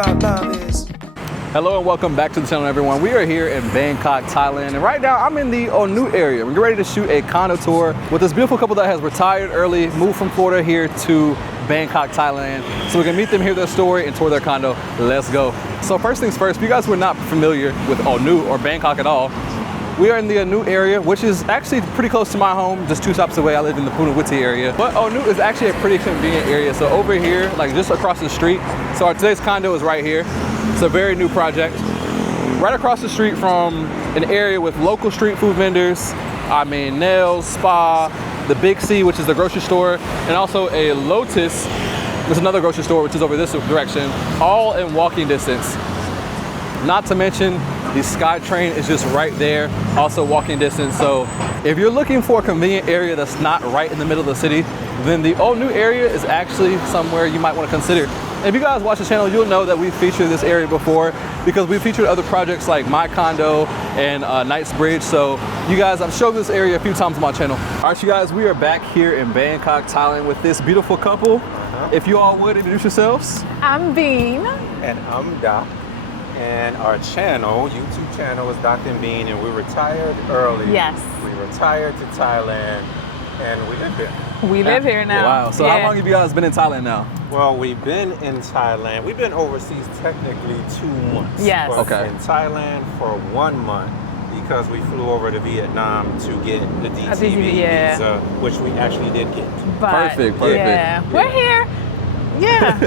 about love is. Hello and welcome back to the channel, everyone. We are here in Bangkok, Thailand, and right now I'm in the Onu area. We're ready to shoot a condo tour with this beautiful couple that has retired early, moved from Florida here to Bangkok, Thailand. So we can meet them, hear their story, and tour their condo. Let's go. So first things first, if you guys were not familiar with Onu or Bangkok at all, we are in the Onu area, which is actually pretty close to my home, just 2 stops away. I live in the Punawiti area. But Onu is actually a pretty convenient area. So over here, like just across the street, so our today's condo is right here. It's a very new project. Right across the street from an area with local street food vendors, nails, spa, the Big C, which is the grocery store, and also a Lotus, there's another grocery store, which is over this direction, all in walking distance. Not to mention, the SkyTrain is just right there, also walking distance. So if you're looking for a convenient area that's not right in the middle of the city, then the Onu area is actually somewhere you might want to consider. If you guys watch the channel, you'll know that we've featured this area before because we've featured other projects like My Condo and Knightsbridge. So you guys, I've showed this area a few times on my channel. All right, you guys, we are back here in Bangkok, Thailand with this beautiful couple. If you all would introduce yourselves. I'm Bean. And I'm Doc. And our channel, YouTube channel, is Doc and Bean, and we retired early. Yes. We retired to Thailand, and we live here. We live here now. Wow, so how long have you guys been in Thailand now? Well, we've been in Thailand. We've been overseas technically 2 months. Yes. But Okay. in Thailand for 1 month because we flew over to Vietnam to get the DTV visa, which we actually did get. But, Perfect. Yeah, we're here. Yeah.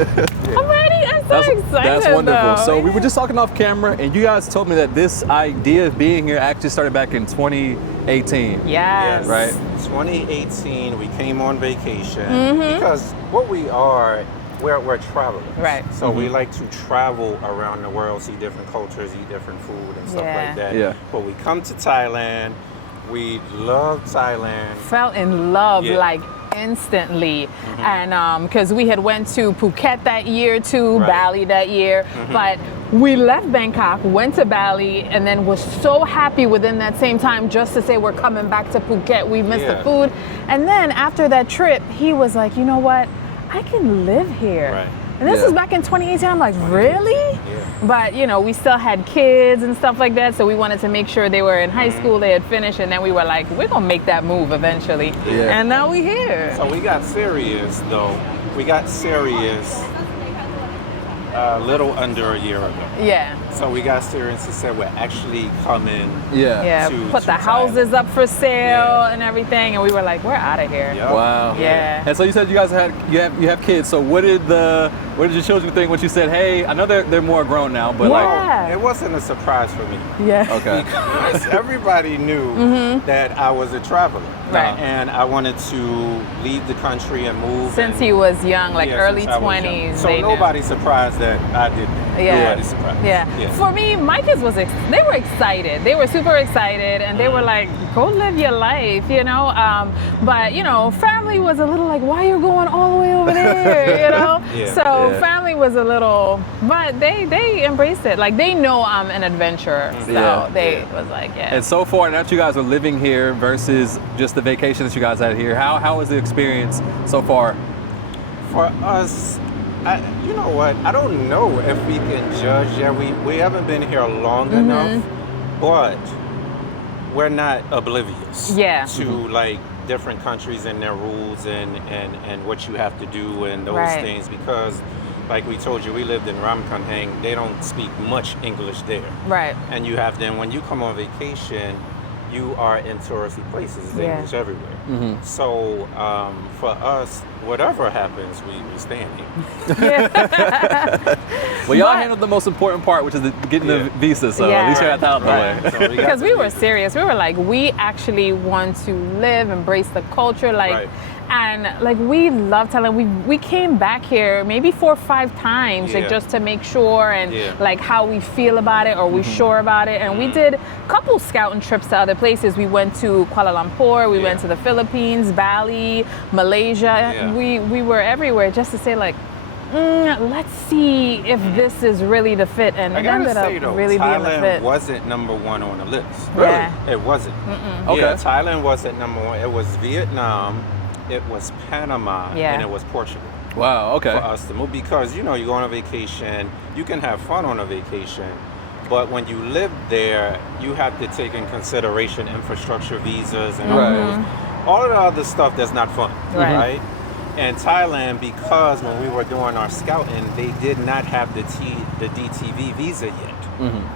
I'm ready. I'm so excited. That's wonderful. Though. So we were just talking off camera, and you guys told me that this idea of being here actually started back in 2018. Yes. Right. 2018, we came on vacation because what we are, we're travelers. Right. So we like to travel around the world, see different cultures, eat different food and stuff like that. Yeah. But we come to Thailand, we love Thailand. Fell in love Yeah. like instantly, and because we had went to Phuket that year too, Right. Bali that year, but we left Bangkok, went to Bali, and then was so happy within that same time just to say we're coming back to Phuket. We missed the food, and then after that trip, he was like, you know what? I can live here. Right. And this was back in 2018. I'm like, really? Yeah. But you know, we still had kids and stuff like that, so we wanted to make sure they were in high school, they had finished, and then we were like, we're gonna make that move eventually. Yeah. And now we're here. So we got serious though. We got serious a little under a year ago. Yeah. So we got serious and said we're actually coming. Yeah. to- Put to the houses Thailand. up for sale Yeah. and everything, and we were like, we're out of here. Yep. Wow. Yeah. And so you said you guys you have kids. So what did your children think when you said, hey, I know they're more grown now, but Yeah. It wasn't a surprise for me. Yeah. okay. Because everybody knew that I was a traveler. Right. And I wanted to leave the country and move. Since and, he was young, like yeah, early since I was young. 20s. So they knew. nobody's surprised that I did that. Yeah. Nobody's surprised. Yeah. For me, my kids they were excited. They were super excited, and they were like, "Go live your life," you know. But you know, family was a little like, "Why are you going all the way over there?" You know. Yeah. So family was a little, but they embraced it. Like they know I'm an adventurer, so Yeah. they was like, "Yeah." And so far, now that you guys are living here versus just the vacation that you guys had here, how was the experience so far? For us, you know what? I don't know if we can judge yet. We haven't been here long enough, but we're not oblivious to like different countries and their rules and what you have to do and those things, because like we told you, we lived in Ramkhamhaeng. They don't speak much English there. Right. And you have then when you come on vacation, you are in touristy places. It's English everywhere. So for us, whatever happens, we stand here. Well, y'all handled the most important part, which is getting the visa. So at least you got that out of the way. So Because we were serious. We were like, we actually want to live, embrace the culture, like, and like we love Thailand. We came back here maybe 4 or 5 times, like just to make sure and like how we feel about it, or we sure about it. And we did a couple scouting trips to other places. We went to Kuala Lumpur, we went to the Philippines, Bali, Malaysia. We were everywhere just to say like, let's see if this is really the fit, and it ended up really being the fit. Thailand wasn't number 1 on the list. Really? It wasn't. Okay. Yeah, Thailand wasn't number 1. It was Vietnam, it was Panama, and it was Portugal. Wow, okay. For us to move, because you go on a vacation, you can have fun on a vacation, but when you live there, you have to take in consideration infrastructure, visas, and all of the other stuff that's not fun, right? And Thailand, because when we were doing our scouting, they did not have the DTV visa yet.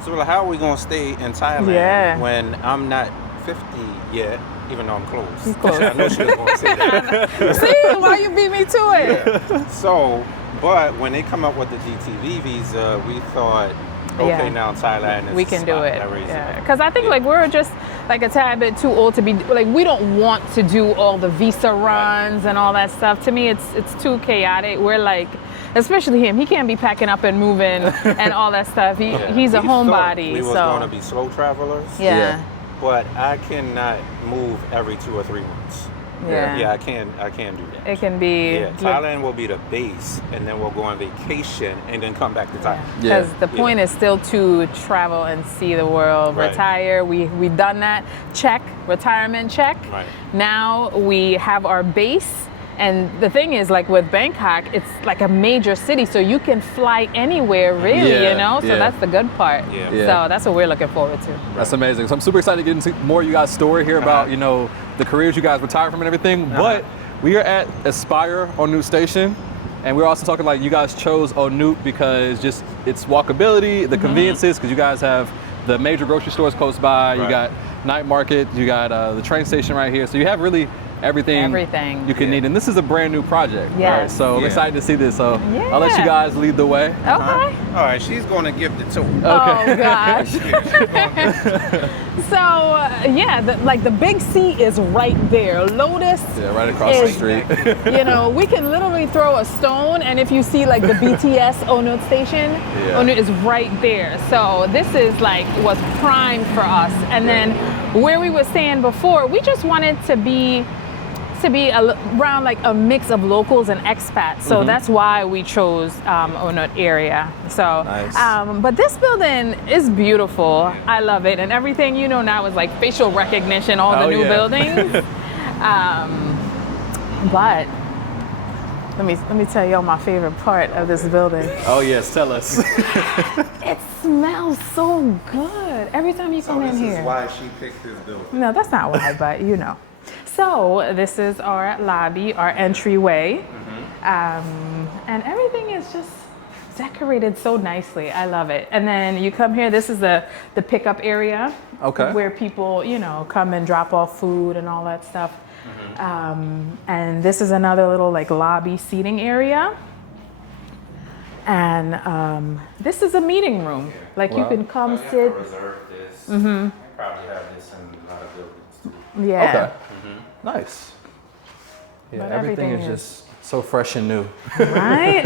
So we're like, how are we gonna stay in Thailand when I'm not 50 yet? Even though I'm close. He's close. I know she was going to say that. See, why you beat me to it? Yeah. So, but when they come up with the DTV visa, we thought, okay, now Thailand is we can do it. Yeah. Because I think like we're just like a tad bit too old to be like, we don't want to do all the visa runs and all that stuff. To me, it's too chaotic. We're like, especially him, he can't be packing up and moving and all that stuff. He's a homebody. We were going to be slow travelers. Yeah. But I cannot move every 2 or 3 months. Yeah, I can't do that. It can be. Yeah, Thailand will be the base, and then we'll go on vacation, and then come back to Thailand. Because the point is still to travel and see the world. Retire. We've done that. Check. Retirement check. Right. Now we have our base. And the thing is, like with Bangkok, it's like a major city, so you can fly anywhere, really, So that's the good part. Yeah. So that's what we're looking forward to. That's amazing. So I'm super excited to get into more of you guys' story here about, the careers you guys retired from and everything. But we are at Aspire Onut Station, and we're also talking like you guys chose Onut because just it's walkability, the conveniences, because you guys have the major grocery stores close by. You got night market, you got the train station right here. So you have really everything you can need, and this is a brand new project. Right? So I'm excited to see this. So I'll let you guys lead the way. Okay. All right, she's going to give the tour. Okay. Oh gosh. So the big C is right there. Lotus. Yeah, right across the street. We can literally throw a stone, and if you see like the BTS Onut station, Onut is right there. So this is like was prime for us. And then where we were staying before, we just wanted to be around like a mix of locals and expats, so that's why we chose Onut area. So, but this building is beautiful. I love it, and everything now is like facial recognition, all the new buildings. But let me tell y'all my favorite part of this building. Oh yes, tell us. It smells so good every time you come in here. This is why she picked this building. No, that's not why, but So this is our lobby, our entryway, and everything is just decorated so nicely. I love it. And then you come here. This is the pickup area, where people come and drop off food and all that stuff. And this is another little like lobby seating area. And this is a meeting room. Like you can come sit. Reserve this. I probably have this in a lot of buildings too. Yeah. Okay. Nice. Yeah, But everything is just so fresh and new. Right?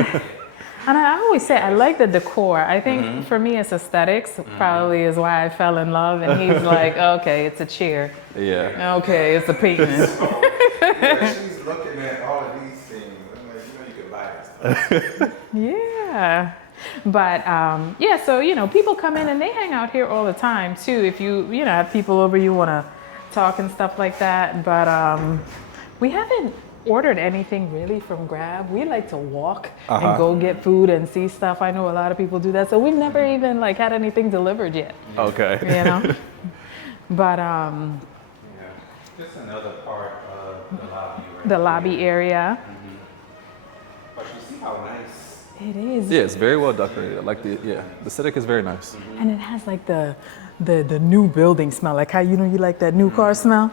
And I always say I like the decor. I think for me it's aesthetics. Probably is why I fell in love. And he's like, okay, it's a chair. Yeah. Okay, it's a painting. She's looking at all of these things. I'm like, you could buy that stuff. Yeah. But so people come in and they hang out here all the time too. If you have people over, you want to talk and stuff like that. But we haven't ordered anything really from Grab. We like to walk and go get food and see stuff. I know a lot of people do that, so we've never even like had anything delivered yet. Okay. But just another part of the lobby. the lobby area. But you see how nice It is. Yeah, it's very well decorated. Like the aesthetic is very nice. And it has like the new building smell, like how you like that new car smell.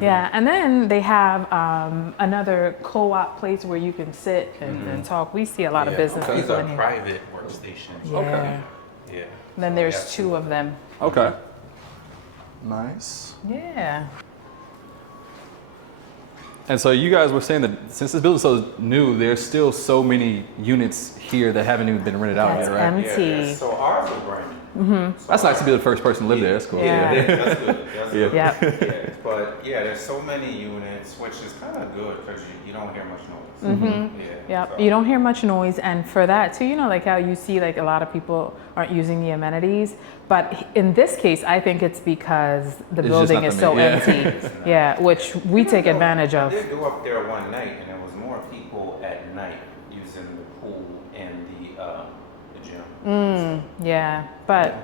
Yeah, and then they have another co-op place where you can sit and talk. We see a lot of business These people are in here. private workstations. Yeah. Yeah. Then there's 2 of them. Okay. Nice. Yeah. And so you guys were saying that since this building's so new, there's still so many units here that haven't even been rented out That's yet, right? empty. Yeah, so ours are brand new. So That's nice to be the first person to live there. That's cool. Yeah. that's good. That's good. Yep. Yeah, but there's so many units, which is kind of good because you don't hear much noise. Yep. So. You don't hear much noise, and for that too, like how you see like a lot of people aren't using the amenities. But in this case, I think it's because the building is so empty. Yeah, which we take advantage of. I did go up there one night, and there was more people at night pool and the gym. Yeah, but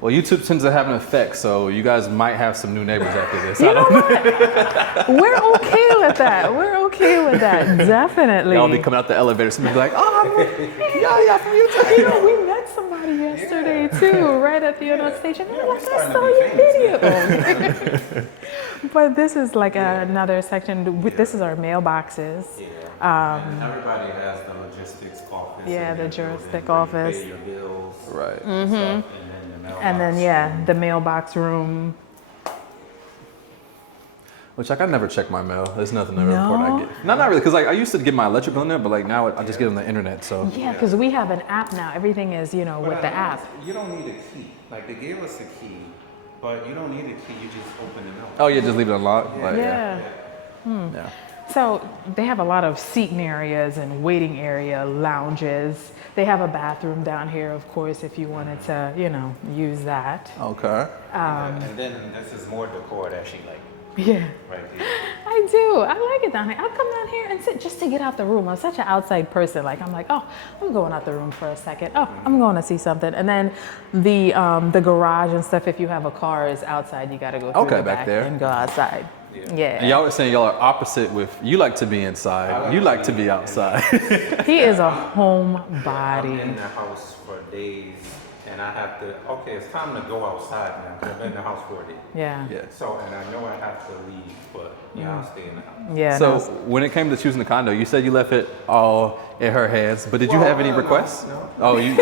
Well, YouTube tends to have an effect, so you guys might have some new neighbors after this. you know what? We're okay with that. We're okay with that. Definitely. Y'all be coming out the elevator, somebody be like, "Oh, yeah, from YouTube." You know, we met somebody yesterday too, right at the end of the station. They're like, I saw your video. But this is like another section. This is our mailboxes. And everybody has the logistics office. Yeah, the juristic office. Pay your bills. Right. And then the mailbox. And then the mailbox room. Which like I never check my mail. There's nothing ever No? important I get. Not really, because like I used to get my electric bill in there, but like now I just get on the internet. So Yeah, because we have an app now. Everything is, with the app. You don't need a key. Like they gave us a key, but you don't need a key. You just open it up. oh yeah, just leave it unlocked. Like, Yeah. yeah. So they have a lot of seating areas and waiting area, lounges. They have a bathroom down here, of course, if you wanted to, use that. Okay. And then this is more decor that she like Yeah. right here. I do. I like it down here. I'll come down here and sit just to get out the room. I'm such an outside person. Like I'm like, oh, I'm going out the room for a second. Oh, I'm going to see something. And then the garage and stuff. If you have a car, is outside. You got to go through the back back there. and go outside. Yeah. And y'all were saying y'all are opposite with you like to be inside. You like to be outside. He is a I'm homebody. in the house for days, and I have to. Okay, it's time to go outside now. 'Cause I've been in the house for a day. Yeah. Yeah. So, and I know I have to leave, but I'll stay in the house. Yeah. So no. when it came to choosing the condo, you said you left it all in her hands, but did you Well, have any no, requests? no. Oh, you.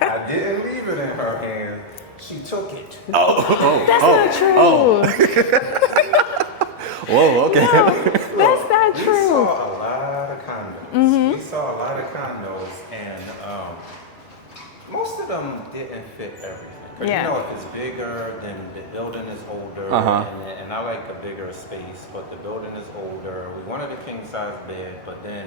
I didn't leave it in her hand. She took it. That's not true. Whoa. Okay. That's not We true. saw a lot of condos. We saw a lot of condos, and most of them didn't fit everything. Yeah. If it's bigger, then the building is older, and I like a bigger space, but the building is older. We wanted a king size bed, but then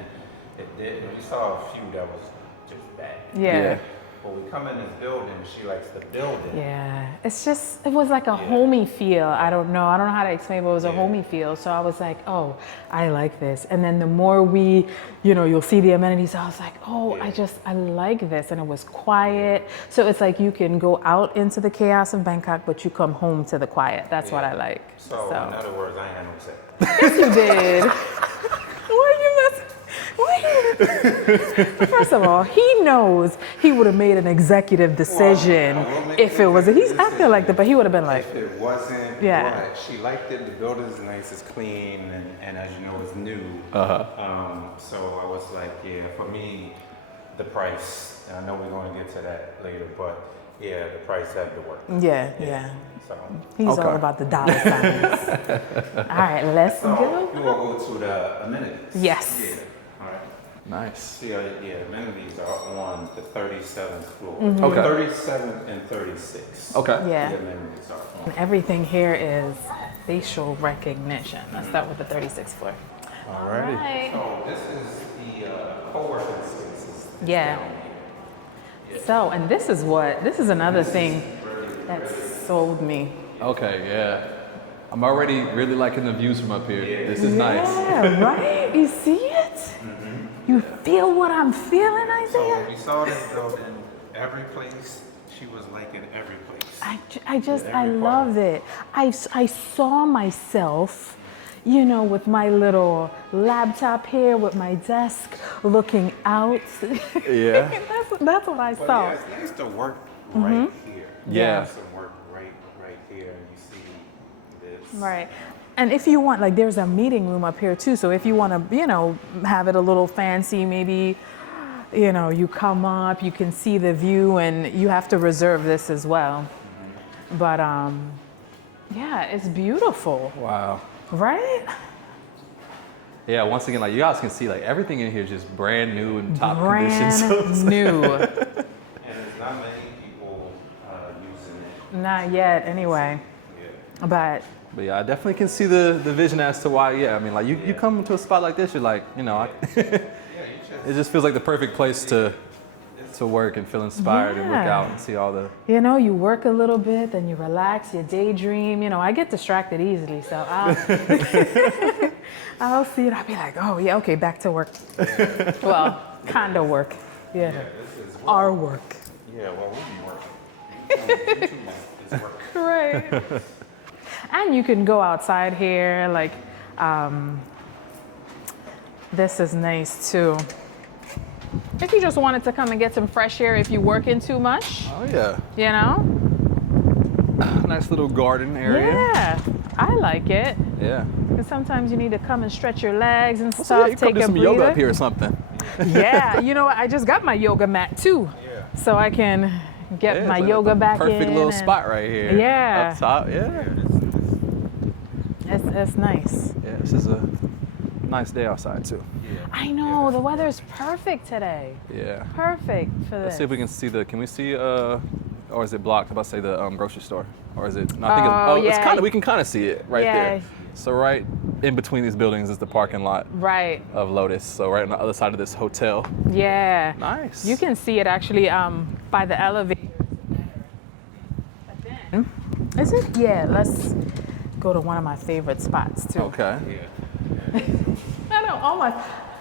it didn't. We saw a few that was just bad. Yeah. But we come in this building, she likes the building. Yeah, it was like a homey feel. I don't know how to explain, but it was a homey feel. So I was like, oh, I like this. And then the more we, you'll see the amenities, I was like, oh, I like this. And it was quiet. So it's like you can go out into the chaos of Bangkok, but you come home to the quiet. That's what I like. So in other words, I ain't had no sex. Yes, you did. First of all, he knows he would have made an executive decision if it was. I feel like that, but he would have been like, If it wasn't, but she liked it. The building's nice, it's clean, and as you know, it's new. So I was like, for me, the price. And I know we're going to get to that later, but the price had to work. Yeah. So He's all about the dollar signs. All right, let's go. we will go to the amenities. Yes. Yeah. All right. Nice. See, amenities are on the 37th floor. Okay. 37th and 36. Okay. Yeah. The amenities are on. Everything here is facial recognition. Let's start with the 36th floor. Alrighty. Right. So this is the co-working spaces. Yeah. So, and this is another thing that sold me. Okay. Yeah. I'm already really liking the views from up here. This is nice. Yeah, right? You see it? You feel what I'm feeling, So Isaiah? when we saw this building, every place, she was liking every place. I love it. I saw myself, with my little laptop here, with my desk, looking out. Yeah. That's what I But saw. yeah, it's nice to work right here. Yeah. Some work right here, and you see this. Right. And if you want, like, there's a meeting room up here too. So if you want to, have it a little fancy, maybe, you come up, you can see the view, and you have to reserve this as well. But it's beautiful, Wow. right? Yeah. Once again, like you guys can see, like everything in here is just brand new and top Brand condition. new. And there's not many people using it. Not yet, anyway. Yeah. But But yeah, I definitely can see the vision as to why. Yeah, I mean, like you come to a spot like this, you're like, it just feels like the perfect place to work and feel inspired and look Yeah. out and see all the. you work a little bit, then you relax, you daydream. I get distracted easily, so I'll see it. I'll be like, oh yeah, okay, back to work. Well, Condo work. Yeah. This is Our work. Yeah, well, we'll be working. It's work. Right. And you can go outside here, like, this is nice too. If you just wanted to come and get some fresh air if you're working too much, Oh yeah. you know? Nice little garden area. Yeah, I like it. Yeah. Because sometimes you need to come and stretch your legs and So stuff, yeah, you come take do a some breather. yoga up here or something. Yeah, you know what? I just got my yoga mat too. Yeah. So I can get Yeah, my it's like yoga a back in. perfect little and- spot right here. Yeah. Up top. Yeah. It's nice. Yeah. This is a nice day outside too. I know, the weather's perfect today. Yeah. Perfect for this. Let's see if we can see the. Can we see? Or is it blocked? I'm about to say the grocery store. Or is it? No, I think Oh, it's yeah. kind of. We can kind of see it right Yeah. there. So right in between these buildings is the parking lot Right, of Lotus. So right on the other side of this hotel. yeah. Nice. You can see it actually by the elevator. But then, is it? Yeah, let's go to one of my favorite spots too. Okay. I know,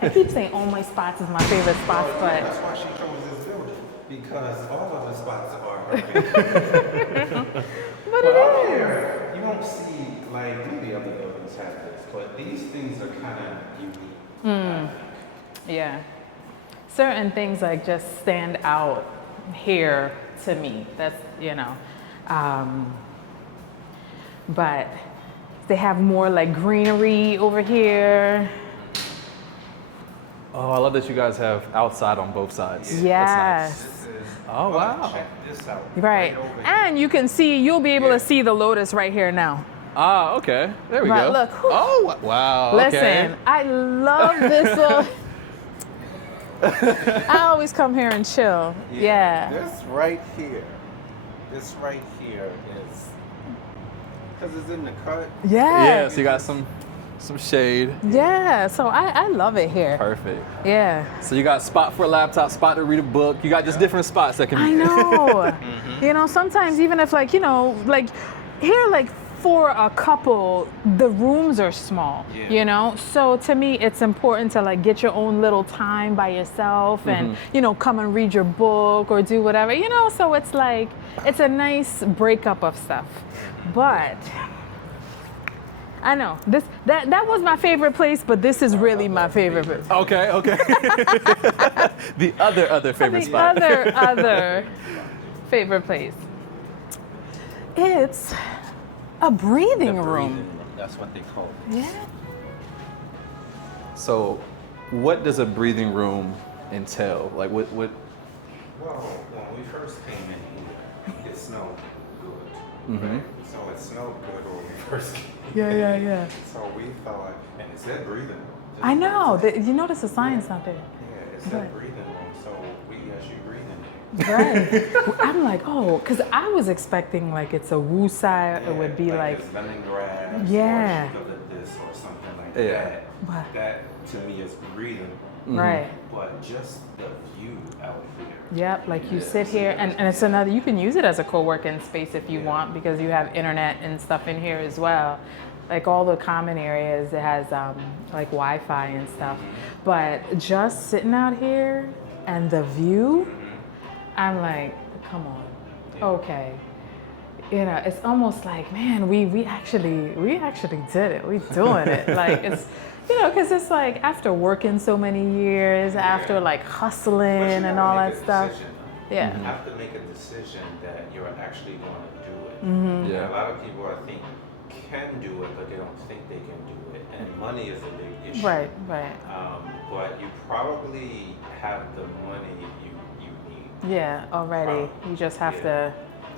I keep saying all my spots is my favorite spots, but That's why she chose this building, because all of the spots are but it is. here, you don't see, like, maybe other buildings have this, but these things are kind of unique. Yeah. Certain things like just stand out here to me. That's, you know. But they have more like greenery over here. Oh, I love that you guys have outside on both sides. Yes. This is, Oh, wow. check this out. Right. over here. And you can see, you'll be able to see the Lotus right here now. Ah, okay. There we Right, go. look. Whew. Oh, wow. Listen, Okay. I love this. I always come here and chill. Yeah. This right here is, because it's in the cut. Yeah, so you got some shade. Yeah, so I love it here. Perfect. Yeah. So you got spot for a laptop, spot to read a book. You got just different spots that can be. I know. You know, sometimes even if like, you know, like here, like for a couple, the rooms are small, you know? So to me, it's important to like get your own little time by yourself and, you know, come and read your book or do whatever, you know? So it's like, it's a nice breakup of stuff. But I know that was my favorite place, but this is really my favorite place. Okay. The other favorite The spot. other favorite place. It's a breathing room. That's what they call it. Yeah. So, what does a breathing room entail? Like, what? Well, when we first came in here, it smelled good. Right? So it smelled good when we first came. Yeah. So we thought, and it said breathing room. Just I know. like You notice the sign's not there. Yeah, it said Right. breathing room, so we actually breathing. Right. I'm like, oh, because I was expecting like it's a woosai. It would be like, it's lemongrass, Yeah. or eucalyptus, or something like Yeah. that. Wow. That to me is breathing. right. But just the view out here. Yep, like you sit here, and it's another, you can use it as a co-working space if you want, because you have internet and stuff in here as well. Like all the common areas, it has like Wi-Fi and stuff. But just sitting out here and the view, I'm like, come on, okay. You know, it's almost like, man, we actually did it. We doing it. Like it's, you know, because it's like after working so many years, after like hustling But you and gotta all make that a stuff. decision. Yeah. You have to make a decision that you're actually going to do it. Yeah. A lot of people, I think, can do it, but they don't think they can do it. And money is a big issue. Right. But you probably have the money you need. Yeah, already. You just have to,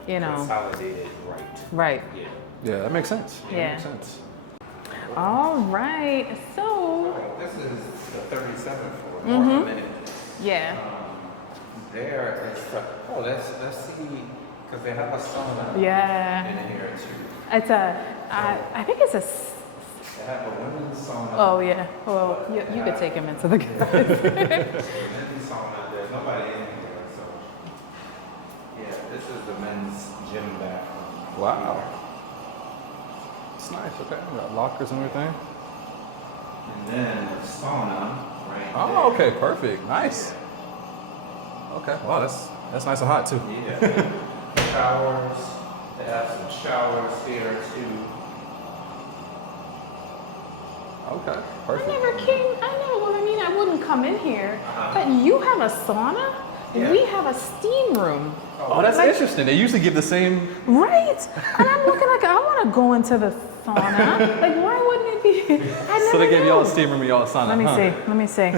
you know. Consolidate it right. Right. Yeah. Yeah, that makes sense. Yeah. That makes sense. All right. So, This is the 37th floor, North Minute. yeah. There is let's see, because they have a sauna Yeah. in here too. It's I think it's a, They have a women's sauna. oh yeah. Well, you could take him into the garden. Men's sauna. There's nobody in here, so yeah. This is the men's gym bathroom. Wow. It's nice. Okay, we got lockers and everything. And then the sauna right Oh, okay, perfect. Nice. Okay. Wow, that's nice and hot too. Yeah. Showers. They have some showers here too. Okay. I Perfect. I wouldn't come in here. But you have a sauna? Yeah. We have a steam room. Oh, that's interesting. They usually give the same. Right. And I'm looking like, I want to go into the sauna. Like, why wouldn't it be? So they gave y'all a steam room and y'all a sauna. Let me see.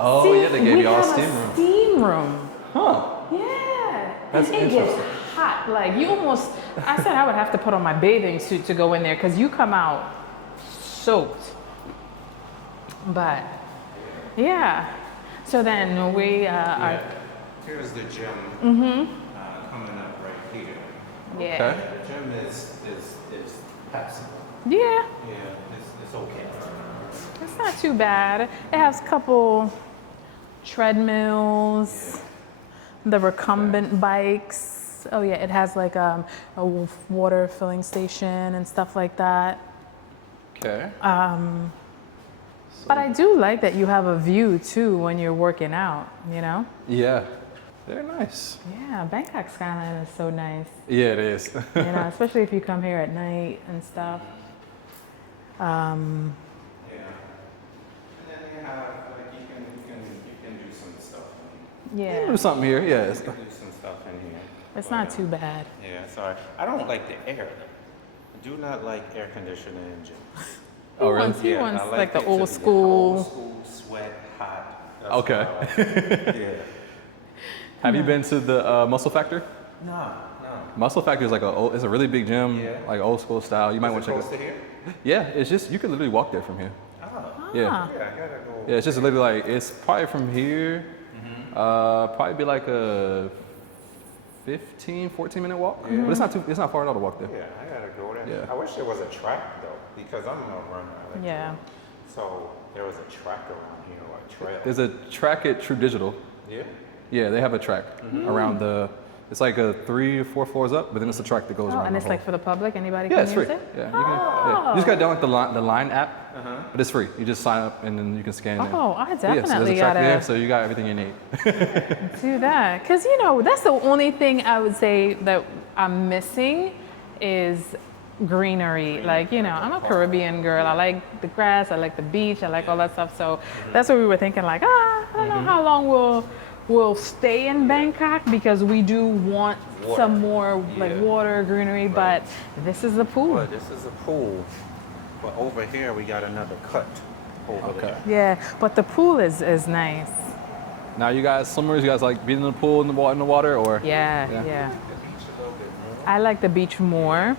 Oh, See, yeah, they gave y'all a steam We have room. a steam room. Huh. Yeah. That's And it gets interesting. hot. Like, you almost, I said I would have to put on my bathing suit to go in there because you come out soaked. But, yeah. So then we are. Here's the gym coming up right here. Yeah. Okay. The gym is passable. Yeah. Yeah, it's okay. It's not too bad. It has a couple treadmills, the recumbent bikes. Oh yeah, it has like a water filling station and stuff like that. Okay. But I do like that you have a view too when you're working out, you know? Yeah. They're nice. Yeah, Bangkok skyline is so nice. Yeah, it is. You know, especially if you come here at night and stuff. Yeah. And then you have like you can do some stuff in here. Yeah, Do something here. Yes. You can do some stuff in here. it's not too bad. Yeah, sorry. I don't like the air. I do not like air conditioning in gyms. Oh, really? He wants I like the it to old be school. Old school, sweat, hot. That's Okay. what I like. Yeah. Have you been to the Muscle Factor? No. Muscle Factor is like it's a really big gym, Yeah. like old school style. You might want to check Close it. to here? Yeah, it's just you can literally walk there from here. Oh. Yeah. Yeah, I gotta go. Yeah, it's just literally like it's probably from here. Probably be like a 14 minute walk. But it's not far at all to walk there. Yeah, I gotta go there. Yeah. I wish there was a track though, because I'm a runner. I like to Yeah. run. So there was a track around here, or a trail. There's a track at True Digital. Yeah. Yeah, they have a track around the. It's like a 3 or 4 floors up, but then it's a track that goes Oh, around. and the it's whole- like for the public, anybody yeah, can it's use free. it? Yeah, you just got to download the line app, but it's free. You just sign up and then you can scan it. Oh, I But yeah, so there's definitely a track gotta there, so you got everything you need. do that. Because, you know, that's the only thing I would say that I'm missing is greenery. Like, you know, I'm a Caribbean girl. I like the grass, I like the beach, I like all that stuff. So that's what we were thinking, like, I don't know how long we'll stay in Bangkok because we do want some more like Yeah. water, greenery, but this is the pool. Well, this is a pool, but over here we got another cut over Okay. there. Yeah, but the pool is nice. Now, you guys swimmers, you guys like being in the pool in the water, or? Yeah. The beach a little bit more. I like the beach more,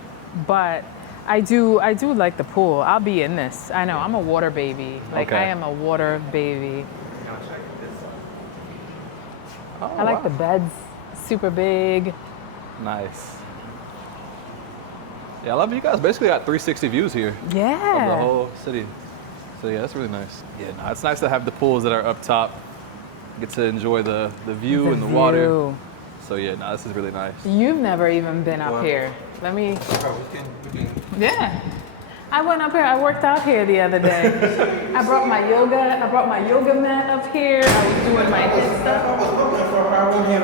but I do like the pool. I'll be in this. I know, I'm a water baby. Like Okay. I am a water baby. Now check this out. Oh, I like wow. the beds, super big. Nice. Yeah, I love you guys. Basically got 360 views here of the Yeah. whole city. So yeah, that's really nice. Yeah, no, it's nice to have the pools that are up top. Get to enjoy the view The and the water. view. So yeah, no, this is really nice. You've never even been up Well- here. Let me. Oh, we can. Yeah. I went up here. I worked out here the other day. I brought my yoga mat up here. I was doing my hip stuff. I was looking for her when you.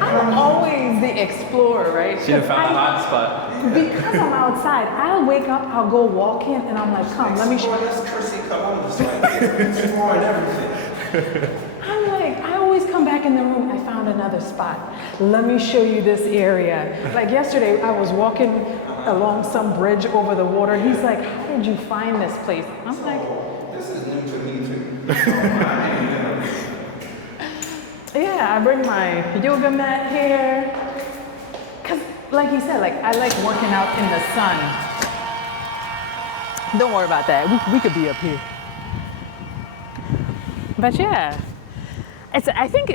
I'm always the explorer, right? She done found a 'Cause hot spot. Because I'm outside, I'll wake up, I'll go walking, and I'm like, come, let me show you. That's Chrissy Columbus right here. Exploring everything. I'm like, I always come back in the room, I found another spot. Let me show you this area. Like yesterday, I was walking along some bridge over the water. He's like, how did you find this place? I'm like, This is new to me too. yeah, I bring my yoga mat here. Cause like he said, like I like working out in the sun. Don't worry about that. We could be up here. But yeah, I think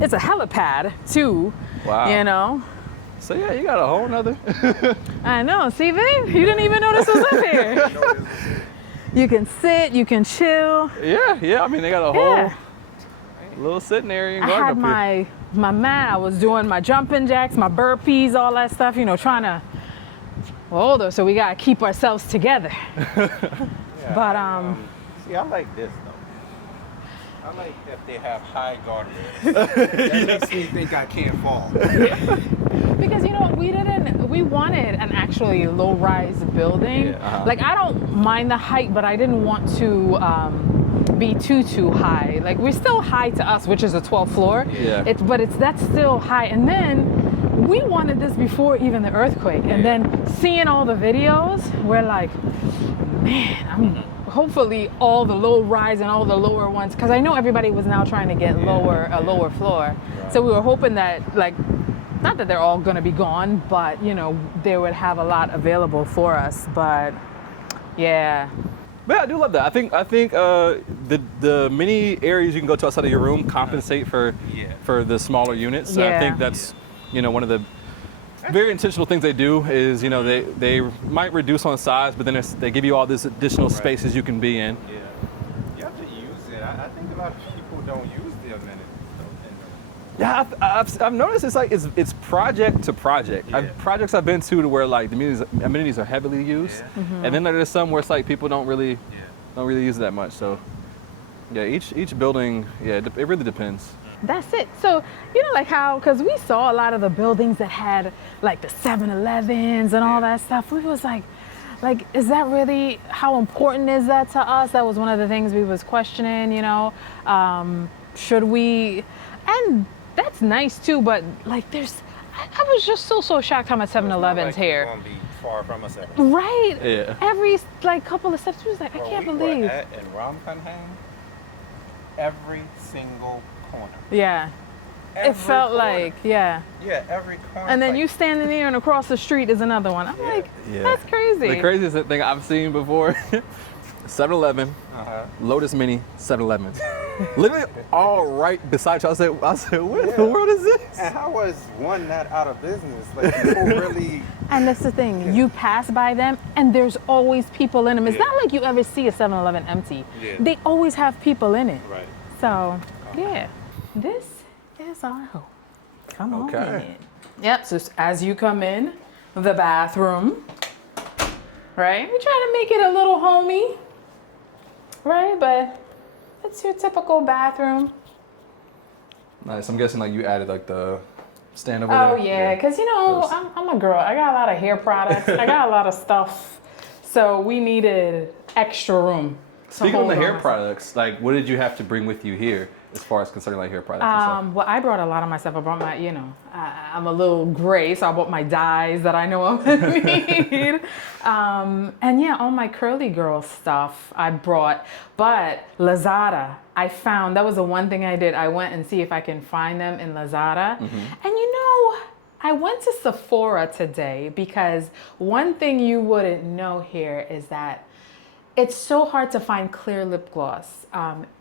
it's a helipad too. Wow. You know. So yeah, you got a whole nother. I know. See, babe, you didn't even know this was up here. You can sit, you can chill. yeah. I mean, they got a whole Yeah. little sitting area and I garden had up here. my mat. I was doing my jumping jacks, my burpees, all that stuff. You know, trying to. We're older, so we gotta keep ourselves together. But See, I like this though. I like if they have high guardrails. That makes me think I can't fall. Because you know we wanted an actually low-rise building. Yeah, uh-huh. Like I don't mind the height, but I didn't want to be too high. Like we're still high to us, which is the 12th floor. Yeah. That's still high. And then we wanted this before even the earthquake. And then seeing all the videos, we're like, man, hopefully all the low rise and all the lower ones, because I know everybody was now trying to get a lower floor. Right. So we were hoping that, like, not that they're all going to be gone, but you know they would have a lot available for us. But yeah. But yeah, I do love that. I think the many areas you can go to outside of your room compensate for the smaller units. So I think that's one of the very intentional things they do is they might reduce on size, but then they give you all these additional spaces you can be in. Yeah, you have to use it. I think a lot of people don't use the amenities. Yeah, I've noticed it's project to project. Yeah. Projects I've been to where like the amenities are heavily used, and then there's some where it's like people don't really use it that much. So yeah, each building, it really depends. That's it. So, like how, because we saw a lot of the buildings that had like the 7-Elevens and all that stuff. We was like, is that really, how important is that to us? That was one of the things we was questioning, should we, and that's nice too, but like I was just so shocked how much 7-Elevens here. It's gonna be far from us ever. Right. Yeah. Every couple of steps, we was like, I can't believe. In Ramkhamhaeng, every single corner. Yeah. Every it felt corner. like, yeah. Yeah, every corner. And then you standing there and across the street is another one. I'm like, that's crazy. The craziest thing I've seen before, 7-Eleven, Lotus Mini, 7-Eleven. Literally all right beside you. I said, what in the world is this? And how was one not out of business? Like people really. And that's the thing. You pass by them, and there's always people in them. It's not like you ever see a 7-Eleven empty. Yeah. They always have people in it. Right. So, this is our home. Come on in. Yep. So as you come in, the bathroom. Right. We try to make it a little homey. Right, but. It's your typical bathroom. Nice. I'm guessing like you added like the stand over there. Oh yeah, because I'm a girl. I got a lot of hair products. I got a lot of stuff. So we needed extra room. Speaking of the hair products, like what did you have to bring with you here as far as concerning like hair products and stuff? Well, I brought a lot of my stuff. I brought my, I'm a little gray, so I bought my dyes that I know I'm gonna need. And all my curly girl stuff I brought. But Lazada, I found, that was the one thing I did. I went and see if I can find them in Lazada. And I went to Sephora today because one thing you wouldn't know here is that it's so hard to find clear lip gloss.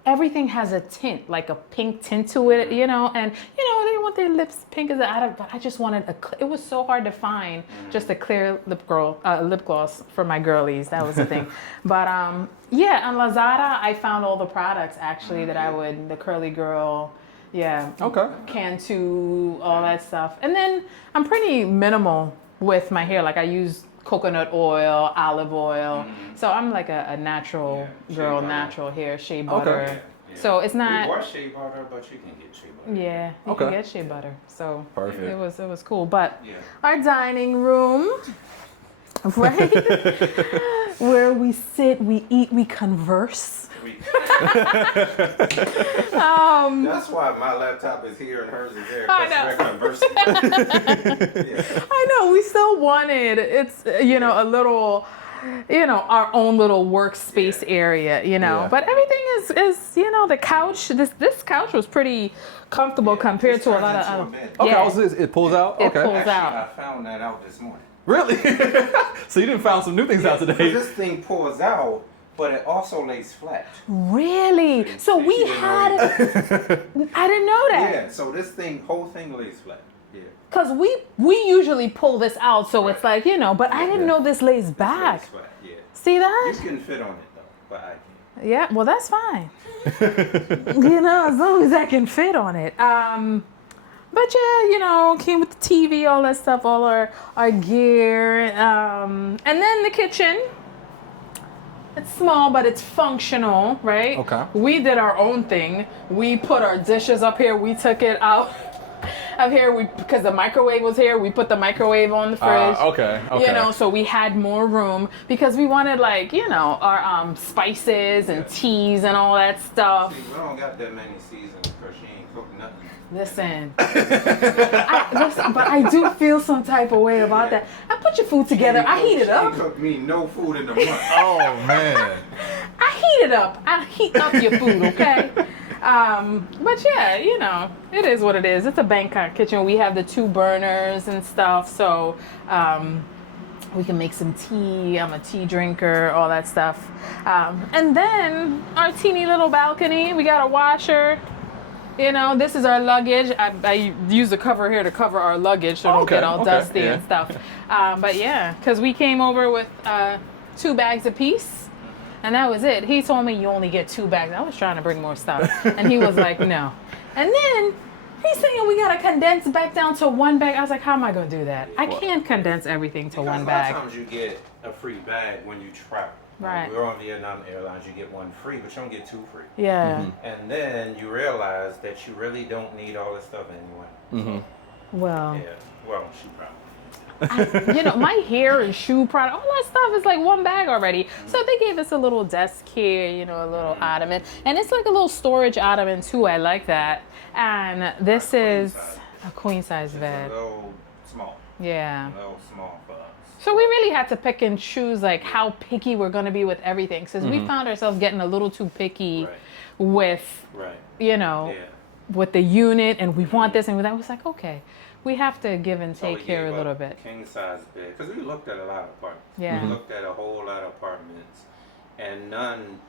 Everything has a tint, like a pink tint to it, and they want their lips pink as but I just wanted it was so hard to find just a clear lip gloss for my girlies. That was the thing. But on Lazada, I found all the products actually that the curly girl, Cantu, all that stuff. And then I'm pretty minimal with my hair. Like I use coconut oil, olive oil. So I'm like a natural girl, natural hair, shea butter. Okay. Yeah. So it's not. We bought shea butter, but you can get shea butter. Yeah, you can get shea butter. So perfect. It was cool. But our dining room, right, where we sit, we eat, we converse. That's why my laptop is here and hers is there. We're conversing. I know. We still wanted a little, our own little workspace area. But everything is the couch. This couch was pretty comfortable compared to a lot of other. Okay, it pulls out. It pulls out. I found that out this morning. Really? So you didn't found some new things out today? This thing pulls out. But it also lays flat. Really? So we had. I didn't know that. Yeah. So this whole thing lays flat. Yeah. Cause we usually pull this out, so it's like but I didn't know this lays back. Lays flat. Yeah. See that? You can fit on it though, but I can't. Yeah. Well, that's fine. As long as I can fit on it. But came with the TV, all that stuff, all our gear, and then the kitchen. It's small, but it's functional, right? Okay. We did our own thing. We put our dishes up here. We took it out of here. Because the microwave was here. We put the microwave on the fridge. Okay. You know, so we had more room because we wanted, like, you know, our spices and teas and all that stuff. See, we don't got that many seasons because she ain't cooked nothing. Listen, but I do feel some type of way about that. I put your food together. I heat it up. She cooked me no food in a month. Oh man. I heat it up. I heat up your food, okay? But yeah, you know, it is what it is. It's a Bangkok kitchen. We have the 2 burners and stuff, so we can make some tea. I'm a tea drinker, all that stuff. And then our teeny little balcony. We got a washer. You know, this is our luggage. I use the cover here to cover our luggage so it don't get all dusty and stuff. But yeah, because we came over with 2 bags apiece, and that was it. He told me you only get 2 bags. I was trying to bring more stuff, and he was like, no. And then he's saying we gotta condense back down to 1 bag. I was like, how am I gonna do that? I can't condense everything to 1 bag. A lot of times you get a free bag when you travel. Right. We're on Vietnam Airlines, you get 1 free, but you don't get 2 free. Yeah. And then you realize that you really don't need all this stuff anyway. Well. Yeah. Well, she probably. You know, my hair and shoe product, all that stuff is like 1 bag already. So they gave us a little desk here, you know, a little ottoman. And it's like a little storage ottoman too. I like that. And this is a queen size bed. A little small. Yeah. A little small for us. So we really had to pick and choose like how picky we're going to be with everything. Since we found ourselves getting a little too picky with, you know, with the unit, and we want this and with that. I was like, okay, we have to give and take here a little bit. King size bed, because we looked at a lot of apartments. Yeah. We looked at a whole lot of apartments, and none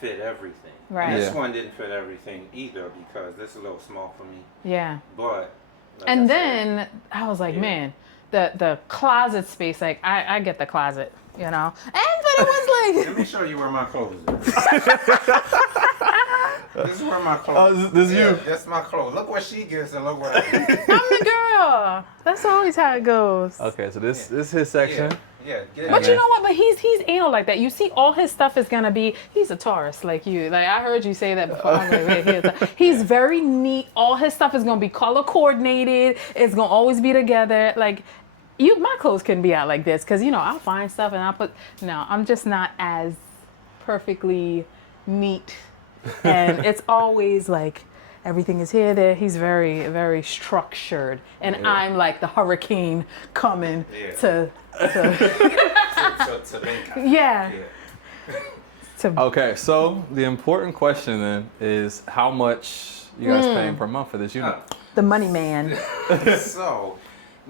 fit everything. Right. And this one didn't fit everything either because this is a little small for me. Yeah. But. And then I was like, man, the closet space, like I get the closet, you know. But it was like, let me show you where my clothes is. This is where my clothes. Oh, this is you. That's my clothes. Look what she gets and look what I get. I'm the girl. That's always how it goes. Okay, so this is his section. Yeah. But you know what? But he's anal like that. You see, all his stuff is gonna be. He's a Taurus like you. Like I heard you say that before. I was like, wait, he's very neat. All his stuff is gonna be color coordinated. It's gonna always be together. Like my clothes couldn't be out like this because you know I'll find stuff and I'll put. No, I'm just not as perfectly neat. And it's always like everything is here, there. He's very, very structured, and I'm like the hurricane coming to Bangkok. yeah. Okay, so the important question then is how much you guys paying per month for this unit? The money man. So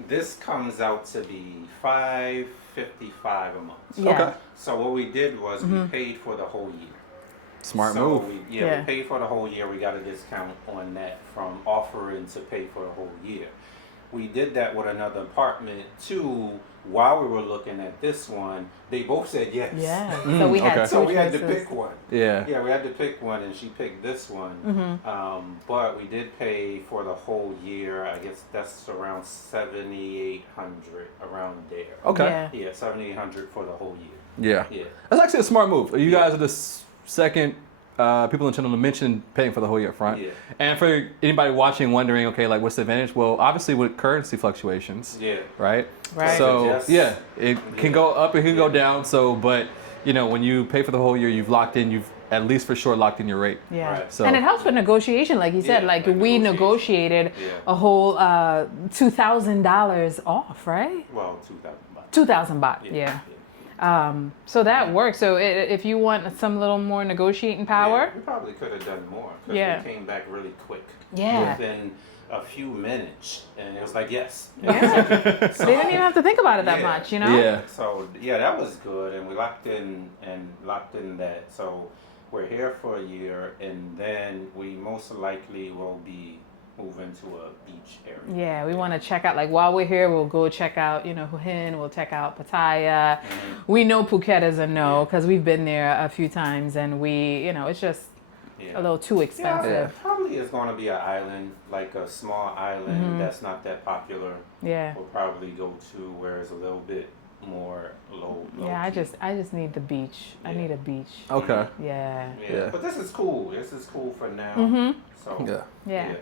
this comes out to be $555 a month. Yeah. Okay. So what we did was we paid for the whole year. Smart So move. we paid for the whole year. We got a discount on that from offering to pay for the whole year. We did that with another apartment too. While we were looking at this one, they both said yes. Yeah. So we had okay. two So we had to choices. pick one. Yeah. Yeah, we had to pick one, and she picked this one. But we did pay for the whole year. I guess that's around $7,800 around there. Okay. Yeah. Yeah, $7,800 for the whole year. Yeah. Yeah. That's actually a smart move. You guys are the second people in the channel to mention paying for the whole year up front. Yeah. And for anybody watching wondering, okay, like what's the advantage? Well, obviously with currency fluctuations. Yeah. Right? Right. So Yes. yeah, it can go up, it can go down. So, but you know, when you pay for the whole year, you've at least for sure locked in your rate. Yeah. Right. So- And it helps with negotiation, like you said. Yeah, like like we negotiation. negotiated Yeah. a whole $2,000 off, right? Well, 2,000 baht. 2,000 baht. Yeah. So that works. So if you want some little more negotiating power, Yeah, we probably could have done more because Yeah. we came back really quick. Yeah. Within a few minutes, and it was like yes. Yeah. So, they didn't even have to think about it that Yeah. much, you know? Yeah. So yeah, that was good, and we locked in that. So we're here for a year, and then we most likely will be moving to a beach area. Yeah, we want to check out, like while we're here, we'll go check out, you know, Hue Hin, we'll check out Pattaya. We know Phuket is a no because we've been there a few times and it's just Yeah. a little too Yeah, expensive. probably is going to be an island, like a small island that's not that popular. Yeah. We'll probably go to where it's a little bit more low. Yeah, key. I just need the beach. I need a beach. Okay. Yeah. Yeah. But this is cool. This is cool for now. So Yeah.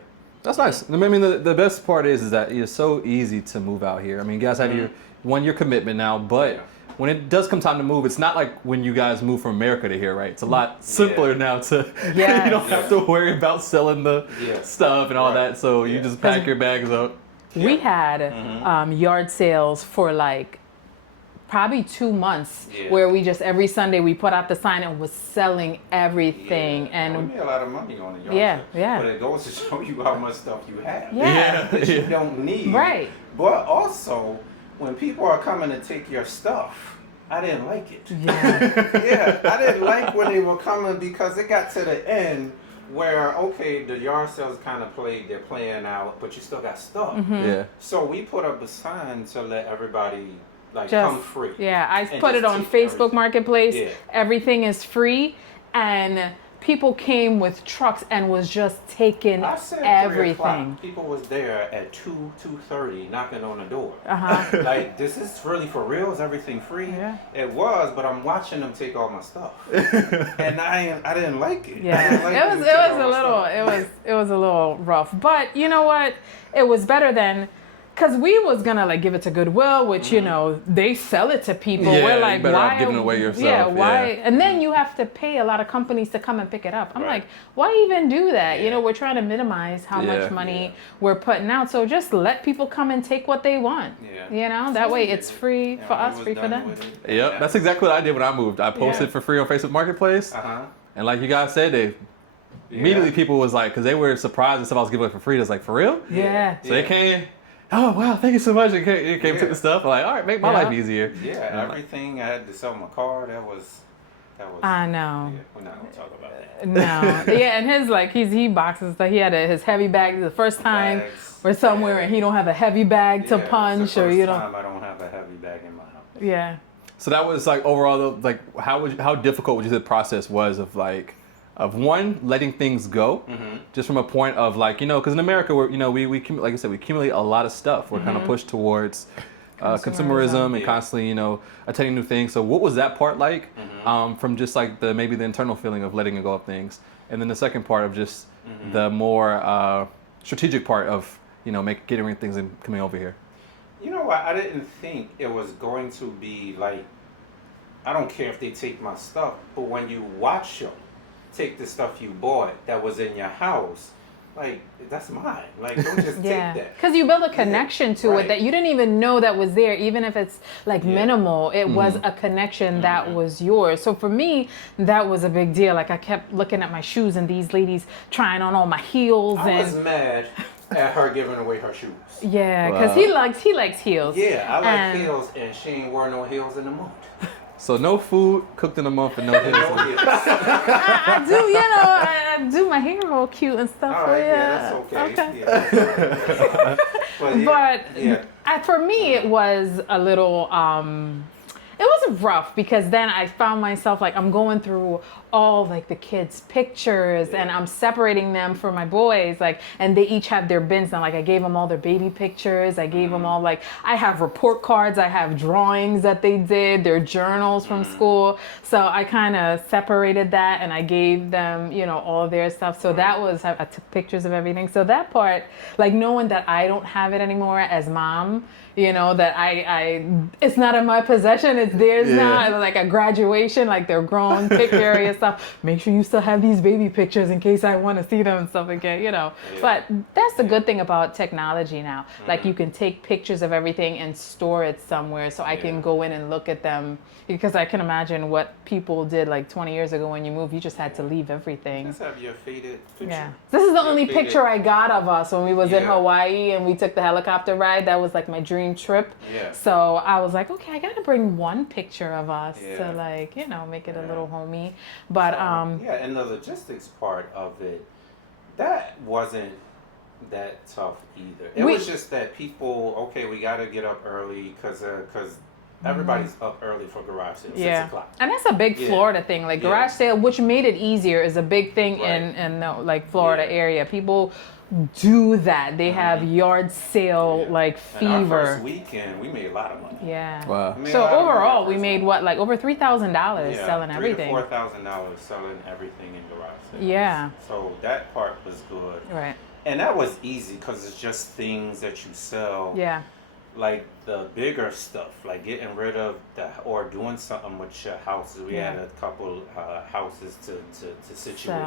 That's nice. I mean, the best part is that it's so easy to move out here. I mean, you guys have your 1 year commitment now, but when it does come time to move, it's not like when you guys moved from America to here, right? It's a lot simpler now to, you don't have to worry about selling the stuff and all that. So you just pack your bags up. We had yard sales for like probably 2 months where we just every Sunday we put out the sign and was selling everything. And we made a lot of money on the yard sale. But it goes to show you how much stuff you have that you don't need. Right. But also, when people are coming to take your stuff, I didn't like it. Yeah. I didn't like when they were coming because it got to the end where, okay, the yard sales kind of they're playing out, but you still got stuff. Yeah. So we put up a sign to let everybody Just, come free. Yeah, I and put it just on take Facebook everything. Marketplace. Yeah. Everything is free, and people came with trucks and was just taking I said 3 everything. o'clock. People was there at 2:30 knocking on the door. Like, this is really for real? Is everything free? Yeah. It was, but I'm watching them take all my stuff, and I didn't like it. I Yeah, didn't like it them was take all a my little stuff. it was a little rough, but you know what? It was better than. Cause we was gonna like give it to Goodwill, which you know they sell it to people. Yeah, We're you like, better why? off giving it away yourself. Yeah, why? Yeah. And then you have to pay a lot of companies to come and pick it up. I'm Right. like, why even do that? You know, we're trying to minimize how Yeah. much money we're putting out. So just let people come and take what they want. Yeah. You know, that way it's free Yeah, for we us, was free for done them. with it. Yep. Yeah. That's exactly what I did when I moved. I posted for free on Facebook Marketplace. And like you guys said, immediately people was like, because they were surprised and stuff I was giving away for free. It's like, for real? Yeah. So they came, oh, wow, thank you so much. They came took the stuff. I'm like, all right, make my life easier. Yeah, everything I had to sell my car. That was. I know. Yeah, we're not gonna talk about that. No. Yeah, and his like he boxes that he had his heavy bag the first time we're somewhere and he don't have a heavy bag to punch or you know. I don't have a heavy bag in my house. Yeah. So that was like overall, like how difficult would you say the process was of like, of one, letting things go, just from a point of like, because in America, we're, we like I said, we accumulate a lot of stuff. We're kind of pushed towards consumerism and constantly, attaining new things. So what was that part like from just like maybe the internal feeling of letting go of things? And then the second part of just the more strategic part of, getting things and coming over here. You know what? I didn't think it was going to be like, I don't care if they take my stuff, but when you watch them take the stuff you bought that was in your house, like, that's mine. Like, don't just take that. Because you build a connection to it that you didn't even know that was there, even if it's like minimal. It was a connection that was yours. So for me, that was a big deal. Like I kept looking at my shoes and these ladies trying on all my heels. I was mad at her giving away her shoes. Yeah, because he likes heels. Yeah, I like heels, and she ain't wore no heels in the month. So no food cooked in a month and no heels. I do, I do my hair all cute and stuff. All right, that's okay. Yeah. But for me, it was a little. It was rough because then I found myself like I'm going through all like the kids' pictures and I'm separating them for my boys, like, and they each have their bins now. Like I gave them all their baby pictures. I gave them all like I have report cards. I have drawings that they did, their journals from school. So I kind of separated that and I gave them, all of their stuff. So that was I took pictures of everything. So that part, like knowing that I don't have it anymore as mom, that I it's not in my possession. It's theirs now. Like a graduation, like they're grown, pick area stuff. Make sure you still have these baby pictures in case I want to see them and stuff again, But that's the good thing about technology now. Like you can take pictures of everything and store it somewhere so I can go in and look at them, because I can imagine what people did like 20 years ago when you moved. You just had to leave everything. Just have your faded picture. Yeah. This is the only picture I got of us when we was in Hawaii and we took the helicopter ride. That was like my dream trip. Yeah. So I was like, okay, I got to bring one picture of us to like, make it a little homey. But and the logistics part of it, that wasn't that tough either. It was just that people, okay, we got to get up early because everybody's up early for garage sale, 6 o'clock. And that's a big Florida thing. Like garage sale, which made it easier, is a big thing in the like Florida area. People do that. They have yard sale like And our fever. first weekend, we made a lot of money. Yeah. Wow. We made So a lot of money overall, our we first made time. what, like over $3,000 Yeah, selling $3,000 everything. to $4,000 selling everything in garage sales. Yeah. So that part was good. Right. And that was easy because it's just things that you sell. Yeah. Like the bigger stuff, like getting rid of or doing something with your houses. We had a couple houses to situate.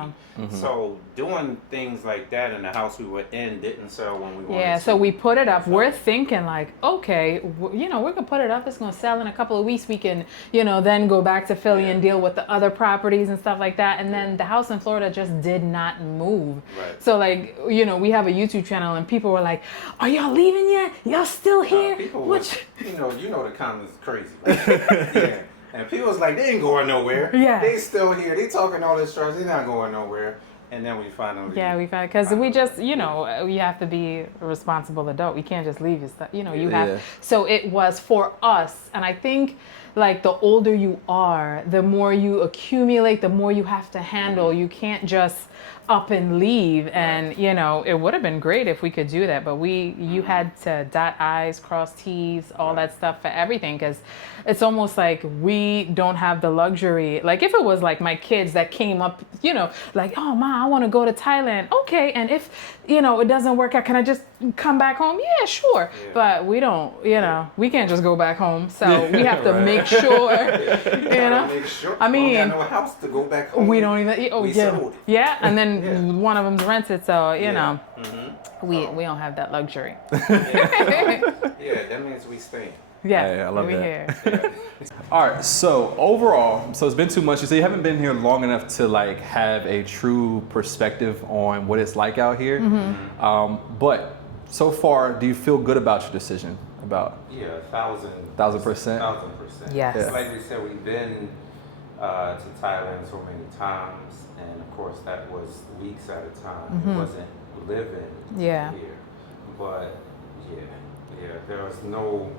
So doing things like that in the house we were in didn't sell when we wanted Yeah, to. so we put it up. We're thinking like, okay, you know, we're gonna put it up. It's gonna sell in a couple of weeks. We can, you know, then go back to Philly and deal with the other properties and stuff like that. And then the house in Florida just did not move. Right. So like, you know, we have a YouTube channel and people were like, "Are y'all leaving yet? Y'all still here?" People was, you know the comments crazy. Like, yeah. And people was like, they ain't going nowhere. Yeah. They still here. They talking all this trash. They not going nowhere. And then we find them. Yeah, we found because we just, you know, we have to be a responsible adult. We can't just leave your stuff. You know, you have. Yeah. So it was for us, and I think like the older you are, the more you accumulate, the more you have to handle. You can't just up and leave. And you know, it would have been great if we could do that, but you had to dot I's, cross T's, all that stuff for everything, because it's almost like we don't have the luxury. Like if it was like my kids that came up, you know, like, "Oh, Ma, I want to go to Thailand." Okay, and if, you know, it doesn't work out, can I just come back home? Yeah, sure. Yeah. But we don't, you know, we can't just go back home. So we have to make sure, you know. Make sure. I mean, we don't got no house to go back home. we don't even. Oh, We yeah, sold. yeah. And then one of them's rented, so you know, Mm-hmm. we don't have that luxury. Yeah, that means we staying. Yeah, Hey, I love we that. here. All right, so overall, so it's been 2 months. You say you haven't been here long enough to like have a true perspective on what it's like out here. But so far, do you feel good about your decision? About Yeah, 1,000%. 1,000%? 1,000%. Yes. Yeah. Like we said, we've been to Thailand so many times, and of course that was weeks at a time. It wasn't living Yeah. here. But yeah, there was no,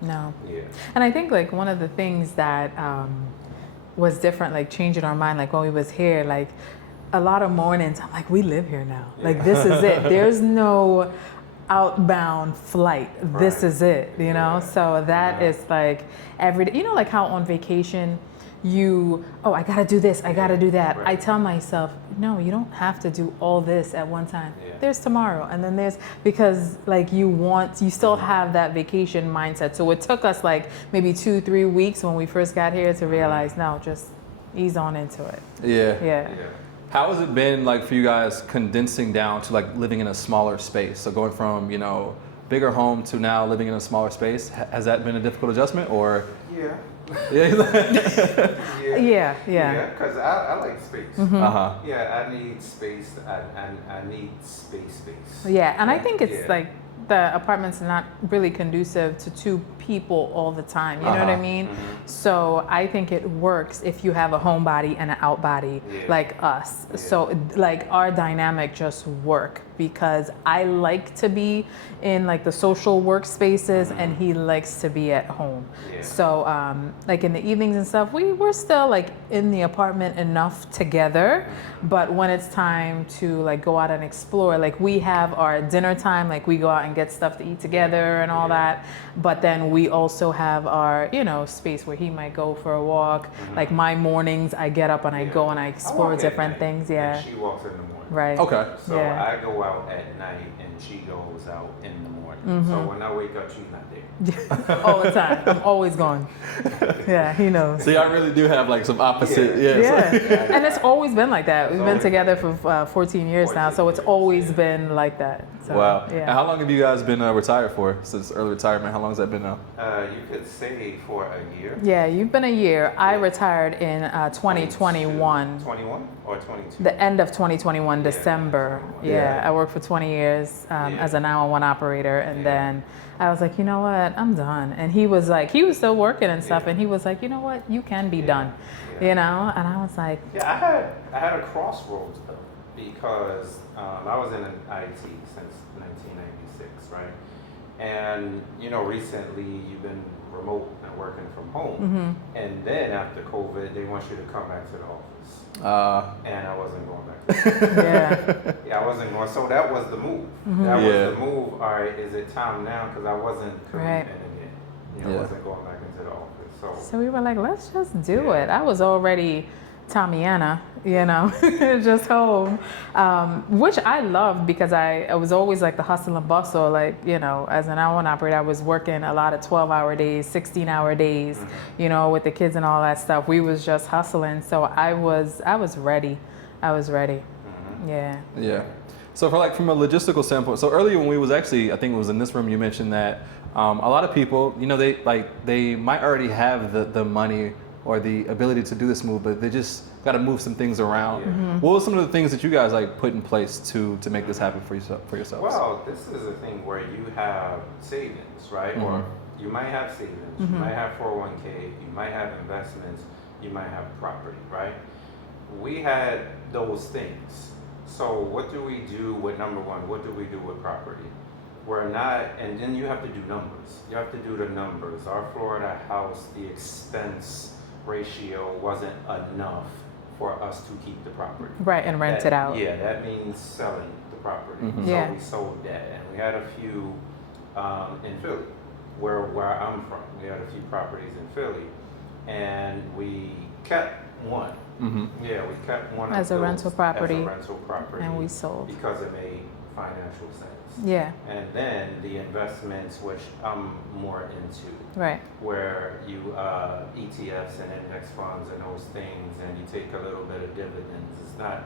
No. yeah. And I think like one of the things that was different, like changing our mind, like when we was here, like a lot of mornings, I'm like, we live here now. Like this is it. There's no outbound flight. This Right. is it, you know? Yeah. So that is like every day, you know, like how on vacation I gotta do this, I gotta do that. Right. I tell myself, no, you don't have to do all this at one time. Yeah. There's tomorrow, and then there's, because like you still have that vacation mindset. So it took us like maybe 2-3 weeks when we first got here to realize, no, just ease on into it. Yeah. Yeah. Yeah. How has it been like for you guys condensing down to like living in a smaller space? So going from, you know, bigger home to now living in a smaller space, has that been a difficult adjustment or? Yeah. Yeah. Yeah. Because I like space. Uh-huh. Yeah, I need space. I need space. Yeah, and I think it's Yeah. like the apartment's not really conducive to two people all the time. You know what I Uh-huh. mean? So I think it works if you have a homebody and an outbody Yeah. like us. Yeah. So like our dynamic just work because I like to be in like the social workspaces and he likes to be at home. Yeah. So like in the evenings and stuff, we're still like in the apartment enough together, but when it's time to like go out and explore, like we have our dinner time, like we go out and get stuff to eat together and all that, but then we also have our, you know, space where he might go for a walk. Like my mornings, I get up and I go and I explore walk at different night, things. and Yeah. she walks in the morning. Right. Okay. So Yeah. I go out at night and she goes out in the morning. So when I wake up, she's not there. All the time. I'm always gone. Yeah, he knows. So y'all really do have like some opposite. Yeah. Yeah. Yeah, and it's always been like that. We've been always together for 14 years now, so it's 14 always years, been like that. So, Wow. And Yeah. how long have you guys been retired for? Since early retirement, how long has that been now? You could say for a year. Yeah, you've been a year. I retired in 2021. 21 or 22? The end of 2021, December. Yeah, Yeah. I worked for 20 years as a 911 operator, and then I was like, you know what, I'm done. And he was like, he was still working and stuff, and he was like, you know what, you can be done, you know. And I was like, Yeah, I had a crossroads though, because I was in IT since 1996, right? And recently you've been remote and working from home, and then after COVID, they want you to come back to the office. And I wasn't going back. Yeah, I wasn't going. So that was the move. That was the move. All right, is it time now? Because I wasn't commuting again. I wasn't going back into the office. So we were like, let's just do it. I was already Tamiana, just home, which I loved because I was always like the hustle and bustle. Like, as an hour operator, I was working a lot of 12-hour days, 16-hour days, with the kids and all that stuff. We was just hustling. So I was ready. Yeah. Yeah. So from a logistical standpoint, so earlier when we was actually, I think it was in this room, you mentioned that a lot of people, they might already have the money or the ability to do this move, but they just got to move some things around. What were some of the things that you guys put in place to make this happen for yourselves? Well, this is a thing where you have savings, right? Or you might have savings, you might have 401k, you might have investments, you might have property, right? We had those things. So what do we do with number one? What do we do with property? We're not, and then you have to do numbers. You have to do the numbers. Our Florida house, the expense ratio wasn't enough for us to keep the property. Right, and rent it out. Yeah, that means selling the property. So we sold that, and we had a few in Philly, where I'm from. We had a few properties in Philly, and we kept one. Yeah, we kept one as a rental property. As a rental property, and we sold because it made financial sense. Yeah. And then the investments, which I'm more into, right? Where you ETFs and index funds and those things, and you take a little bit of dividends. It's not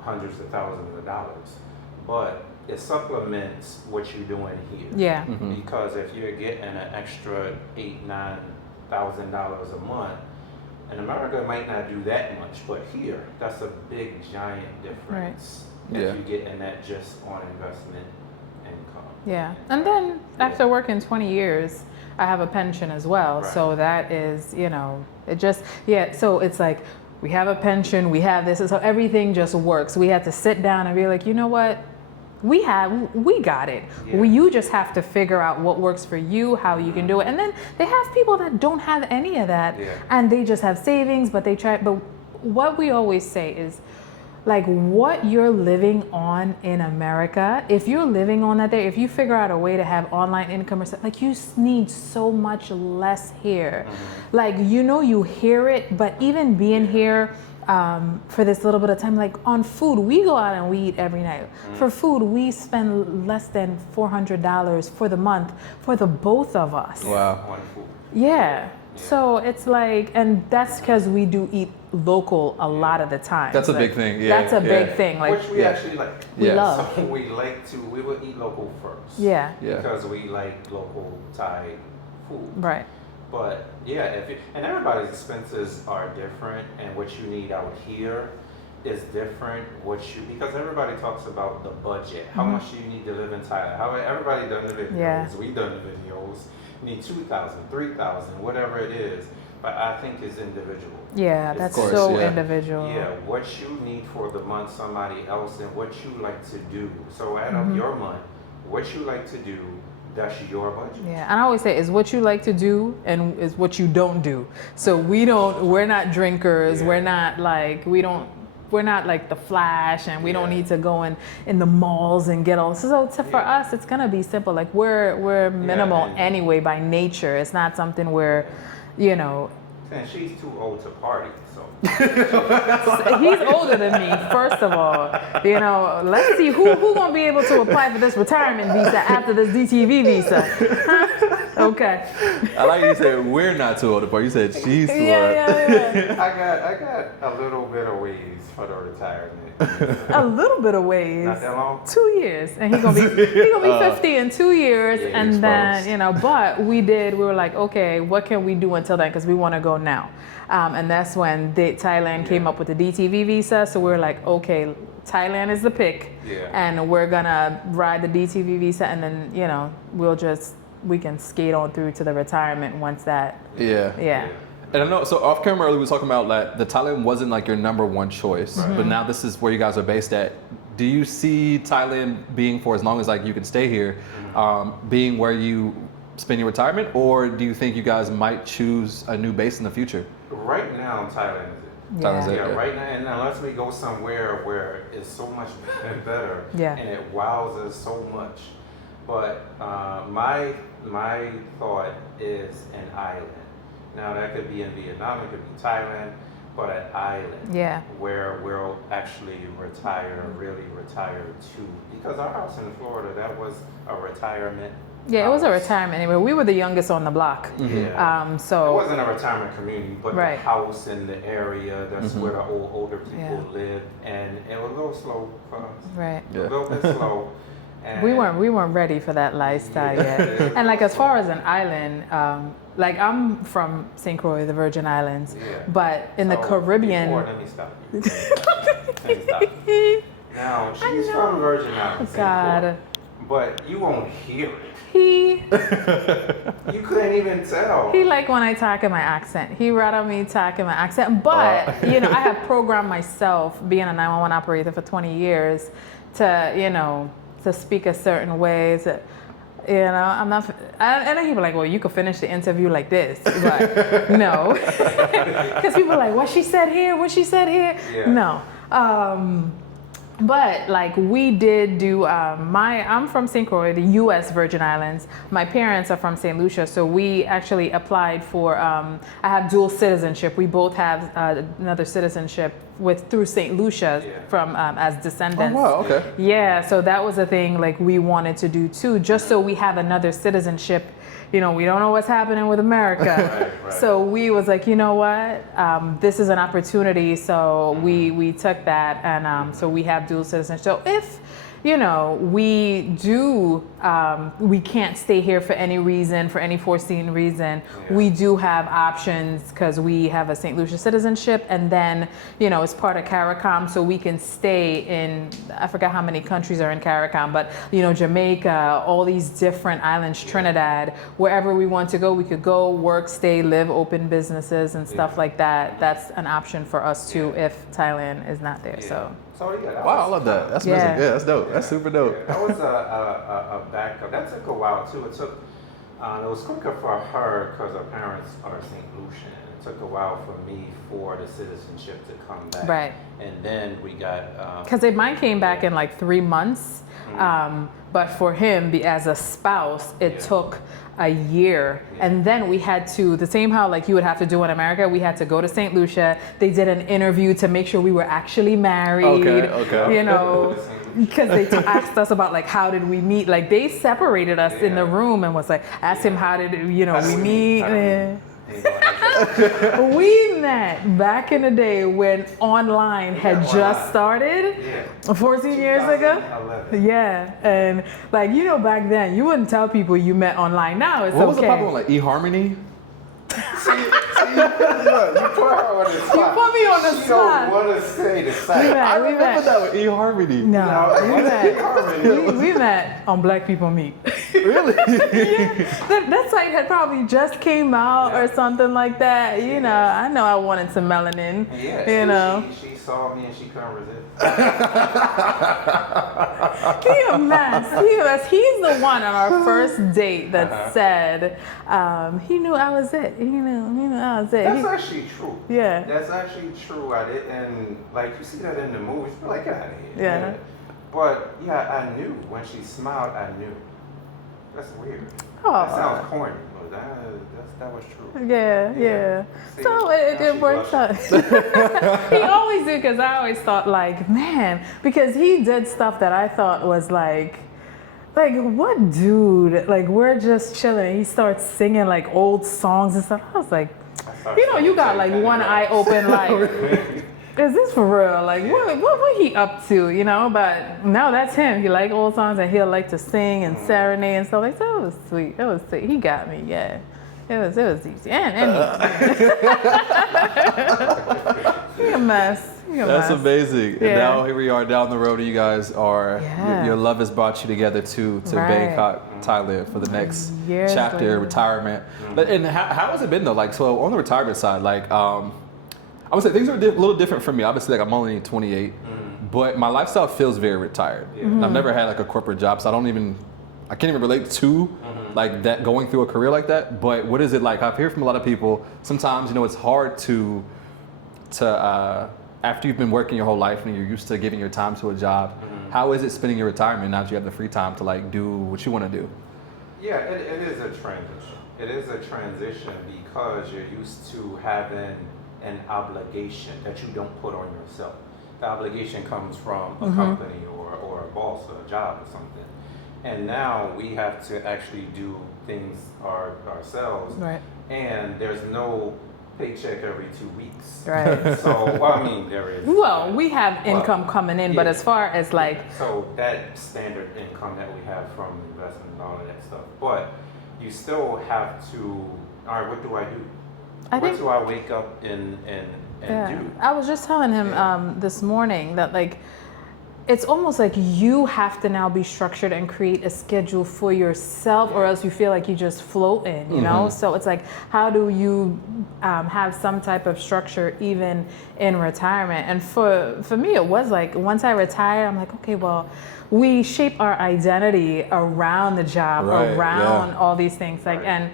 hundreds of thousands of dollars, but it supplements what you're doing here. Yeah. Because if you're getting an extra $8,000-9,000 a month. In America, it might not do that much, but here, that's a big, giant difference. If you're getting that just on investment income. Yeah, and then after working 20 years, I have a pension as well. Right. So that is, it just, so it's like, we have a pension, we have this, and so everything just works. We had to sit down and be like, you know what? We got it. Yeah. You just have to figure out what works for you, how you can do it. And then they have people that don't have any of that, and they just have savings, but but what we always say is, like, what you're living on in America, if you're living on that there, if you figure out a way to have online income or something, like, you need so much less here. Like, you hear it, but even being here, for this little bit of time, like on food, we go out and we eat every night. For food, we spend less than $400 for the month for the both of us. Wow. Yeah. So it's like, and that's because we do eat local a lot of the time. That's a big thing. Yeah. That's a big thing. Like, which we actually like. We love. So we will eat local first. Yeah. Because we like local Thai food. Right. But yeah, and everybody's expenses are different, and what you need out here is different. Because everybody talks about the budget, how much you need to live in Thailand. How everybody done the videos, we done the videos. You need 2,000, 3,000, whatever it is. But I think it's individual. Yeah, that's so individual. Yeah, what you need for the month, somebody else, and what you like to do. So add up your month, what you like to do. That's your budget. Yeah, and I always say, is what you like to do and is what you don't do. So we're not drinkers. We're not like, we're not like the Flash, and we don't need to go in the malls and get all. So for us, it's gonna be simple. Like, we're minimal anyway by nature. It's not something where, And she's too old to party, so. He's older than me, first of all. Let's see who gonna be able to apply for this retirement visa after this DTV visa. Huh? Okay. I like you said we're not too old to party. You said she's too old. Yeah. I got a little bit of ways for the retirement. A little bit of ways. Not that long? 2 years, and he's gonna be 50 in 2 years, and then but we were like, okay, what can we do until then? Because we want to go now, and that's when Thailand came up with the DTV visa. So we were like, okay, Thailand is the pick, and we're gonna ride the DTV visa, and then we can skate on through to the retirement once that. Yeah. And I know, so off camera earlier we were talking about that the Thailand wasn't like your number one choice, but now this is where you guys are based at. do you see Thailand being for as long as like you can stay here, being where you spend your retirement, or do you think you guys might choose a new base in the future? Right now, Thailand is it. Thailand's it, Yeah, right now, and unless we go somewhere where it's so much better, Yeah. and it wows us so much. But my thought is an island. Now that could be in Vietnam, it could be Thailand, but an island. Yeah. Where we'll actually really retire to. Because our house in Florida, that was a retirement. Yeah, it was a house. retirement anyway. We were the youngest on the block. Yeah. So it wasn't a retirement community, but Right. the house in the area, that's where the older people lived, and it was a little slow for us. Right. A little bit slow. And We weren't ready for that lifestyle yet. And like as far as an island, like I'm from St. Croix, the Virgin Islands, but in the So, Caribbean. let me stop you. Let me stop you. Now, she's from Virgin Islands. St. God. Croix, but you won't hear it. He You couldn't even tell. like when I talk in my accent. He rather me talk in my accent. But you know, I have programmed myself, being a 911 operator for 20 years, to speak a certain way. I'm not. And then people are like, well, you could finish the interview like this, but no, because people are like, what she said here, Yeah. No. But like we did do, I'm from St. Croix, the U.S. Virgin Islands. My parents are from St. Lucia, so we actually applied for. I have dual citizenship. We both have another citizenship through St. Lucia from as descendants. Oh, wow, okay. Yeah, so that was a thing like we wanted to do too, just so we have another citizenship. You know, we don't know what's happening with America. Right. So we was like, you know what? This is an opportunity. So we took that, and so we have dual citizenship. So if, we do, we can't stay here for any reason, for any foreseen reason, we do have options because we have a St. Lucia citizenship, and then, it's part of CARICOM, so we can stay in, I forgot how many countries are in CARICOM, but, Jamaica, all these different islands, Trinidad, wherever we want to go, we could go, work, stay, live, open businesses and stuff like that. That's an option for us too if Thailand is not there. So Wow, I love that. That's amazing. Yeah, that's dope. That's super dope. That was a backup. That took a while too. It was quicker for her because her parents are St. Lucian. It took a while for me for the citizenship to come back. Right. And then we got. Because mine came back in like 3 months, but for him, as a spouse, it took a year. And then we had to, the same how like you would have to do in America, we had to go to St. Lucia. They did an interview to make sure we were actually married. Okay. Because they asked us about like how did we meet. Like they separated us in the room and was like, asked him how did we meet. We met back in the day when online had just started, 14 years ago. Yeah, and like back then you wouldn't tell people you met online. Now it's what was okay. the problem with like eHarmony? You put her on the spot. You put me on the She spot. don't want to say the site. I remember that with eHarmony. No, we met on Black People Meet. Really? That site had probably just came out or something like that. I know I wanted some melanin. Yeah. She saw me and she couldn't resist. He a mess. He's the one on our first date that said he knew I was it. He knew I was it. That's actually true. Yeah. That's actually true. I didn't, like, you see that in the movies, you're like, get out of here. Yeah. But yeah, I knew when she smiled. I knew. That's weird. Oh. That sounds corny, but that was true. Yeah. See, So now it she works out. He always did, because I always thought like, man, because he did stuff that I thought was like what dude? Like we're just chilling. And he starts singing like old songs and stuff. I was like, you got like one eye open, like, is this for real? Like what he up to? But now that's him. He like old songs and he'll like to sing and serenade and stuff like that. It was sweet. It was sweet. He got me. Yeah. It was easy. And he a mess. That's amazing. Yeah. And now here we are down the road, and you guys are, your love has brought you together to Bangkok, Thailand for the next chapter, retirement. And how has it been though? Like, so on the retirement side, like, I would say things are a little different for me. Obviously, like I'm only 28, but my lifestyle feels very retired. And I've never had like a corporate job, so I can't even relate to like that, going through a career like that. But what is it like? I've heard from a lot of people, sometimes, you know, it's hard to after you've been working your whole life and you're used to giving your time to a job, how is it spending your retirement now that you have the free time to like do what you want to do? Yeah, it is a transition. It is a transition because you're used to having an obligation that you don't put on yourself. The obligation comes from a company or a boss or a job or something. And now we have to actually do things ourselves. Right. And there's no paycheck every 2 weeks. Right. So, well, I mean, there is. Well, we have income coming in, but as far as like... So that standard income that we have from investment and all of that stuff. But you still have to, all right, what do I do? What do I wake up and do? I was just telling him this morning that like, it's almost like you have to now be structured and create a schedule for yourself, or else you feel like you just float in, you know? So it's like, how do you have some type of structure even in retirement? And for me, it was like, once I retired, I'm like, okay, well, we shape our identity around the job, around all these things. Like, and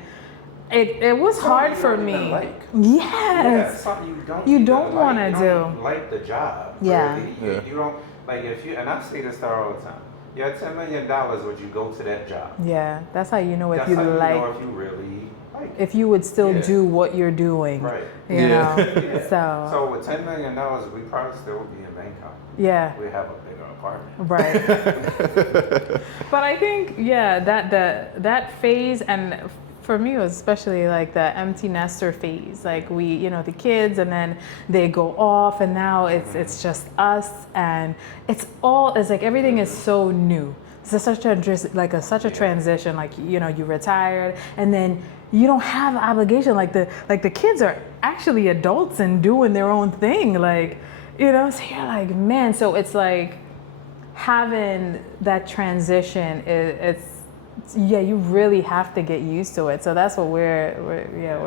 it was hard for me. Yes. Something you don't want to do. You don't like the job. Yeah. Really. You don't. Like if you, and I say this to her all the time, you had $10 million, would you go to that job? Yeah, that's how you know if that's you how like. You know if you really like. If you would still do what you're doing. Right. You know. So with $10 million, we probably still would be in Bangkok. Yeah. We have a bigger apartment. Right. But I think that phase, and for me it was especially like the empty nester phase. Like we, you know, the kids, and then they go off, and now it's just us, and it's like everything is so new. It's such a transition. Like, you know, you retired, and then you don't have obligation. Like the kids are actually adults and doing their own thing. Like, you know, so you're like, man. So it's like having that transition. You really have to get used to it. So that's what we're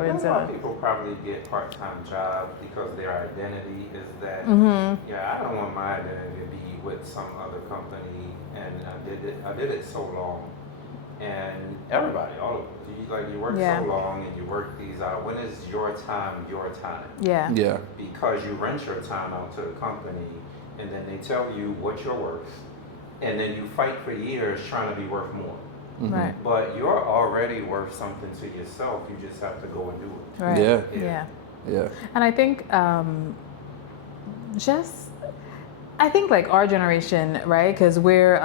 into. A lot of people probably get part-time jobs because their identity is that. I don't want my identity to be with some other company, and I did it so long, and everybody, all of us, you work so long, and you work these out. When is your time? Yeah. Because you rent your time out to a company, and then they tell you what you're worth, and then you fight for years trying to be worth more. Right. But you're already worth something to yourself. You just have to go and do it. Right. Yeah. And I think I think like our generation, right? Because we're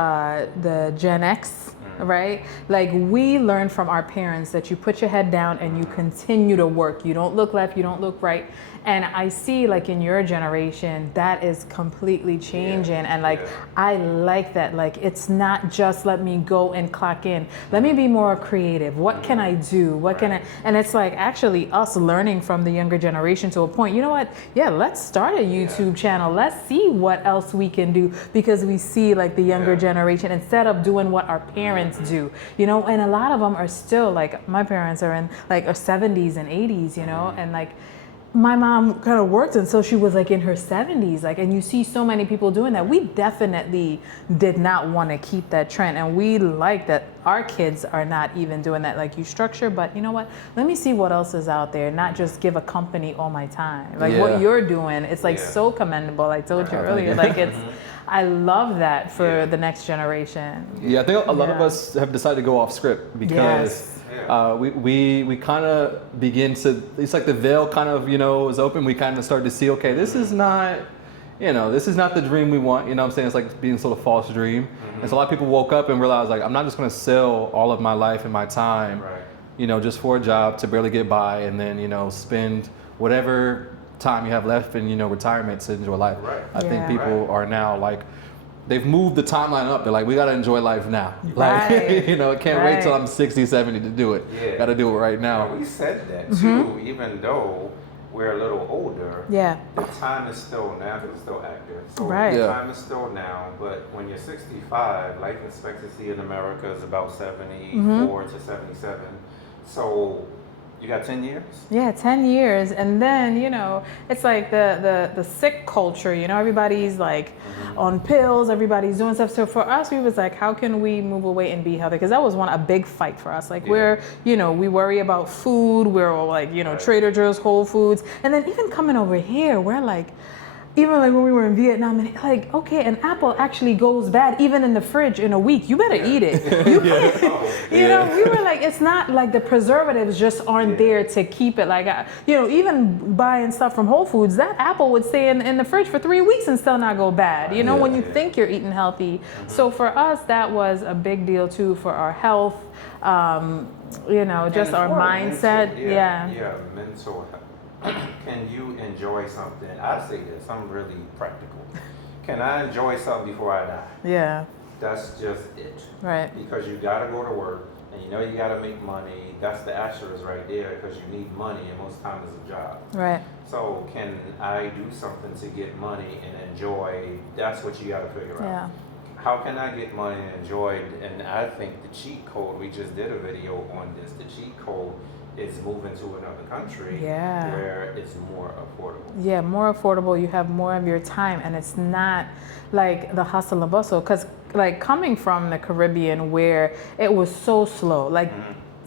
the Gen X, right? Like we learn from our parents that you put your head down and you continue to work. You don't look left, you don't look right. And I see like in your generation, that is completely changing. And like, I like that. Like, it's not just let me go and clock in. Let me be more creative. What can I do? What can I, and it's like actually us learning from the younger generation to a point, you know what? Yeah, let's start a YouTube channel. Let's see what else we can do, because we see like the younger generation, instead of doing what our parents do, you know, and a lot of them are still like, my parents are in like our 70s and 80s, you know, and like, my mom kind of worked until she was like in her 70s, like, and you see so many people doing that. We definitely did not want to keep that trend, and we like that our kids are not even doing that. Like, you structure, but you know what? Let me see what else is out there, not just give a company all my time. Like what you're doing, it's like so commendable. I told you earlier, like it's, I love that for the next generation. Yeah, I think a lot of us have decided to go off script because we kind of begin to, it's like the veil kind of, you know, is open. We kind of start to see, okay, this is not, you know, this is not the dream we want. You know what I'm saying? It's like being sort of false dream. And so a lot of people woke up and realized, like, I'm not just going to sell all of my life and my time, you know, just for a job to barely get by, and then, you know, spend whatever time you have left in, you know, retirement to enjoy life. I think people are now like, they've moved the timeline up. They're like, we got to enjoy life now. Like, you know, I can't wait till I'm 60, 70 to do it. Got to do it right now. We said that too, even though we're a little older. The time is still now, because it's still active. So the time is still now, but when you're 65, life expectancy in America is about 74 to 77. So You got 10 years? Yeah, 10 years. And then, you know, it's like the sick culture, you know, everybody's like on pills, everybody's doing stuff. So for us, we was like, how can we move away and be healthy? Because that was a big fight for us. Like we're, you know, we worry about food. We're all like, you know, Trader Joe's, Whole Foods. And then even coming over here, we're like, even like when we were in Vietnam, and like, okay, an apple actually goes bad even in the fridge in a week. You better eat it. You can't, you know, we were like, it's not like the preservatives just aren't there to keep it. Like, you know, even buying stuff from Whole Foods, that apple would stay in the fridge for 3 weeks and still not go bad. You know, when you think you're eating healthy. So for us, that was a big deal too for our health. You know, just our mindset. Mental, mental health. Can you enjoy something? I say this, I'm really practical. Can I enjoy something before I die? Yeah. That's just it. Right. Because you gotta go to work and you know you gotta make money. That's the asterisk right there because you need money and most times it's a job. Right. So can I do something to get money and enjoy? That's what you gotta figure out. Yeah. How can I get money and enjoy it? And I think the cheat code, we just did a video on this, the cheat code is moving to another country where it's more affordable. Yeah, more affordable. You have more of your time, and it's not like the hustle and bustle. Because, like, coming from the Caribbean where it was so slow, like.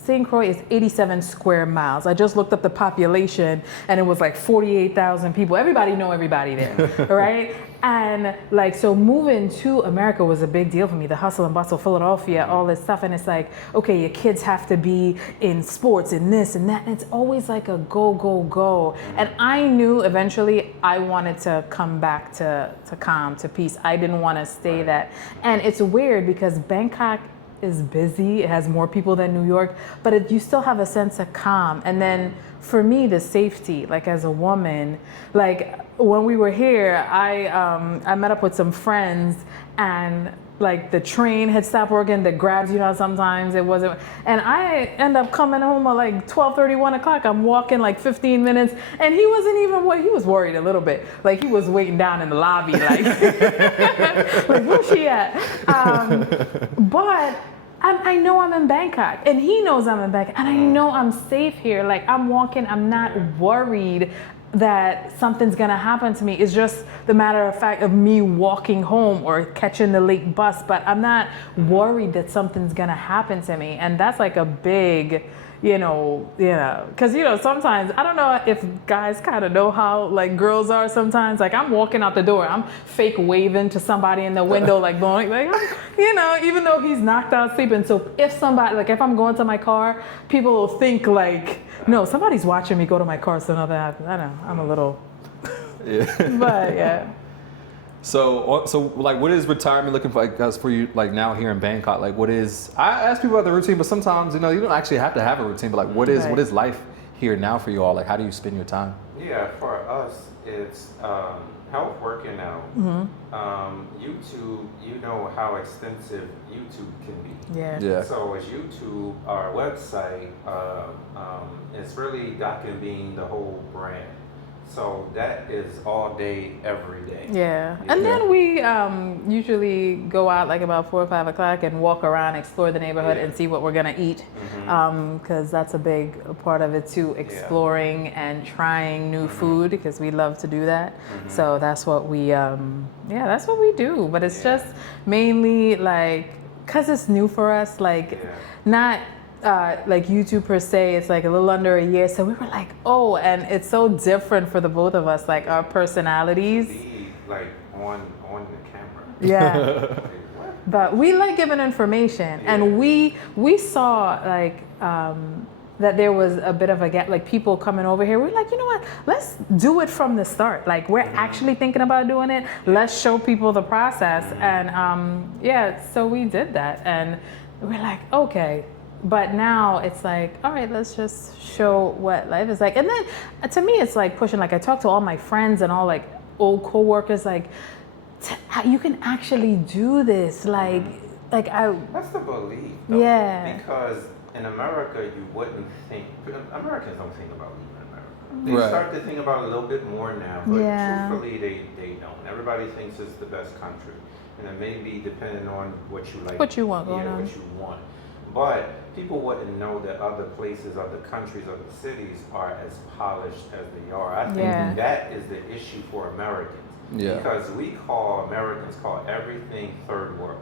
St. Croix is 87 square miles. I just looked up the population and it was like 48,000 people. Everybody know everybody there, right? And like, so moving to America was a big deal for me. The hustle and bustle, Philadelphia, all this stuff. And it's like, okay, your kids have to be in sports and this and that. And it's always like a go, go, go. And I knew eventually I wanted to come back to calm, to peace. I didn't want to stay that. And it's weird because Bangkok is busy. It has more people than New York, but you still have a sense of calm. And then for me, the safety, like as a woman, like when we were here, I met up with some friends and like the train had stopped working that grabs you know sometimes it wasn't, and I end up coming home at like 12:30, 1 o'clock. I'm walking like 15 minutes and he wasn't even, he was worried a little bit, like he was waiting down in the lobby like like where's she at, but I know I'm in Bangkok and he knows I'm in Bangkok and I know I'm safe here. Like I'm walking, I'm not worried that something's gonna happen to me. It's just the matter of fact of me walking home or catching the late bus, but I'm not worried that something's gonna happen to me. And that's like a big, because sometimes, I don't know if guys kind of know how like girls are sometimes. Like I'm walking out the door, I'm fake waving to somebody in the window, like blowing, like, even though he's knocked out sleeping. So if somebody, like if I'm going to my car, people will think like, no, somebody's watching me go to my car, so nothing happens. I know, I'm a little, but yeah. So like, what is retirement looking for, like, for you, like now here in Bangkok? Like, I ask people about the routine, but sometimes, you don't actually have to have a routine, but like, what is life here now for you all? Like, how do you spend your time? Yeah, for us, it's health, working out. YouTube, you know how extensive YouTube can be. Yeah. So as YouTube, our website, it's really documenting the whole brand. So that is all day, every day. Yeah. And then we usually go out like about 4 or 5 o'clock and walk around, explore the neighborhood and see what we're going to eat. Because that's a big part of it too, exploring and trying new food, because we love to do that. So that's what we, that's what we do. But it's just mainly like, because it's new for us, like not like YouTube per se, it's like a little under a year. So we were like, oh, and it's so different for the both of us, like our personalities. Like on the camera. Yeah. But we like giving information, and we saw like that there was a bit of a gap, like people coming over here. We're like, you know what? Let's do it from the start. Like we're actually thinking about doing it. Let's show people the process, and so we did that, and we're like, okay. But now it's like, all right, let's just show what life is like. And then to me, it's like pushing, like I talk to all my friends and all like old coworkers, like you can actually do this. Like That's the belief, though. Yeah. Because in America, you wouldn't think, Americans don't think about leaving America. They start to think about it a little bit more now, but truthfully, they don't. Everybody thinks it's the best country. And it may be depending on what you like. What you want going on. What you want. But people wouldn't know that other places, other countries, other cities are as polished as they are. I think that is the issue for Americans. Yeah. Because Americans call everything third world.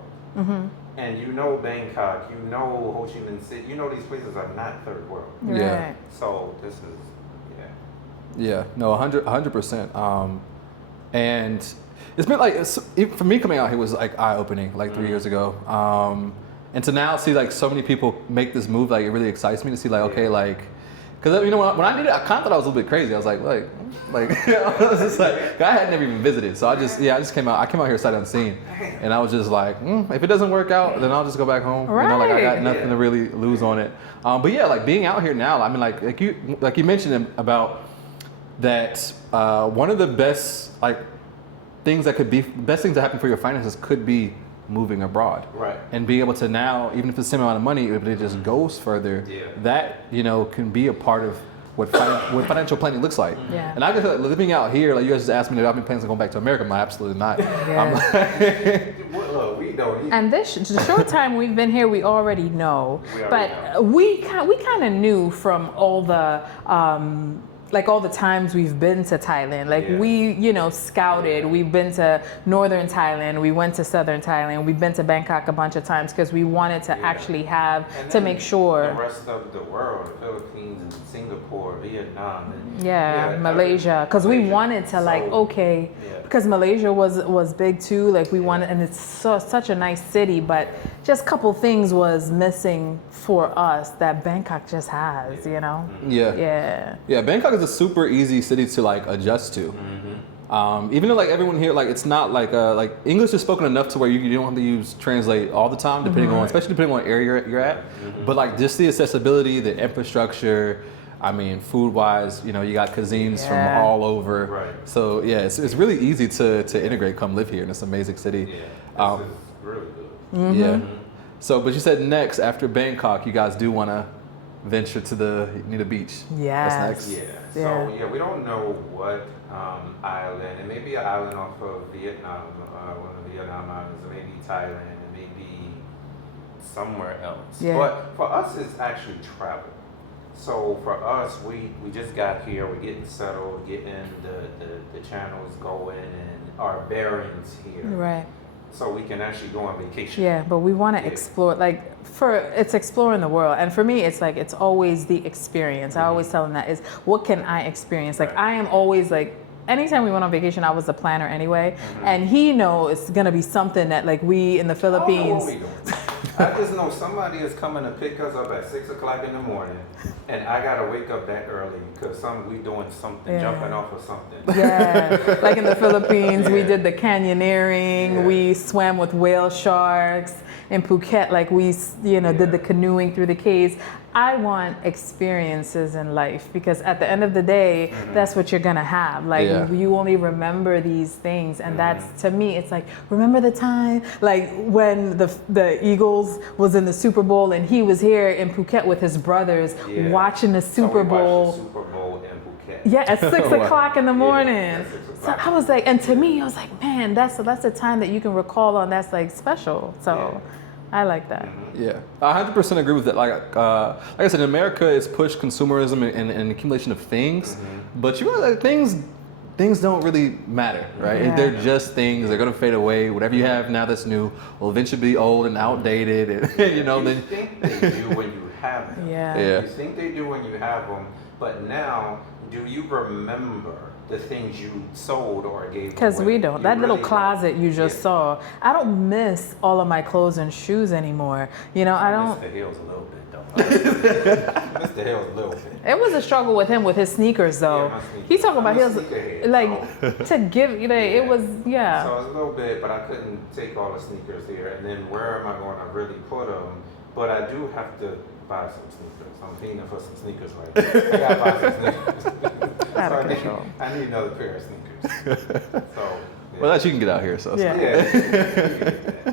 And you know Bangkok, you know Ho Chi Minh City, you know these places are not third world. Yeah. So this is, Yeah, no, 100%. And it's been like, for me coming out here was like eye-opening, like 3 years ago. And to now see like so many people make this move, like it really excites me to see like, okay, like, because you know when I did it, I kind of thought I was a little bit crazy. I was like I was just like, I had never even visited, so I just came out. I came out here sight unseen, and I was just like, if it doesn't work out, then I'll just go back home. Right. You know, like I got nothing to really lose on it. But yeah, like being out here now, I mean, like you mentioned about that. One of the best things that happen for your finances could be moving abroad, right? And being able to now, even if it's the same amount of money, if it just goes further, that can be a part of what financial planning looks like. Yeah. And I guess living out here, like you guys just asked me if I've been planning on going back to America. I'm like, absolutely not. Look, we don't. And the short time we've been here, we already know. We kind of knew from all the. All the times we've been to Thailand, we, scouted. We've been to northern Thailand. We went to southern Thailand. We've been to Bangkok a bunch of times because we wanted to actually to make sure. The rest of the world, Philippines, Singapore, Vietnam, and Malaysia, because we wanted to because Malaysia was big too. Like we wanted, and it's such a nice city, but just a couple things was missing for us that Bangkok just has, Yeah, Bangkok is a super easy city to adjust to. Even though everyone here, it's not like English is spoken enough to where you don't have to use translate all the time, especially depending on what area you're at. But just the accessibility, the infrastructure. I mean, food-wise, you got cuisines from all over. Right. So yeah, it's really easy to integrate, come live here in this amazing city. Yeah, this is really good. Yeah. So, but you said next after Bangkok, you guys do want to venture to the beach. Yeah. That's next. Yeah. So we don't know what island. It may be an island off of Vietnam, one of the Vietnam islands, or maybe Thailand, and maybe somewhere else. Yeah. But for us, it's actually travel. So for us, we just got here. We're getting settled, getting the channels going, and our bearings here. Right. So we can actually go on vacation. Yeah, but we want to explore, it's exploring the world. And for me, it's always the experience. I always tell them that is, what can I experience? I am always anytime we went on vacation, I was the planner anyway. And he knows it's going to be something that we in the Philippines. I just know somebody is coming to pick us up at 6 o'clock in the morning, and I gotta wake up that early because we doing something, jumping off of something. Yeah, like in the Philippines, we did the canyoneering, we swam with whale sharks. In Phuket, we did the canoeing through the caves. I want experiences in life because at the end of the day, that's what you're gonna have. You only remember these things, and that's, to me, it's remember the time when the Eagles was in the Super Bowl and he was here in Phuket with his brothers watching the Super Bowl. Watched the Super Bowl in Phuket. Yeah, at 6 o'clock in the morning. So I was and to me, I was man, that's a time that you can recall on. That's special. So. I like that. Yeah, I 100% agree with that. Like I said, in America, it's pushed consumerism and accumulation of things, but things don't really matter, right? Yeah. They're just things. They're gonna fade away. Whatever you have now that's new will eventually be old and outdated. And, You think they do when you have them. Yeah. You think they do when you have them, but now, do you remember the things you sold or gave away? Because we don't. That little closet you just saw, I don't miss all of my clothes and shoes anymore. I don't. Mr. Hill's a little bit, though. Mr. Hill's a little bit. It was a struggle with him with his sneakers, though. Yeah, my sneakers. He's talking about his, so. to give, it was, So it was a little bit, but I couldn't take all the sneakers here. And then where am I going to really put them? But I do have to buy some sneakers. I'm paying for some sneakers right now. I gotta buy some sneakers. So I need another pair of sneakers. So well, that you can get out here. So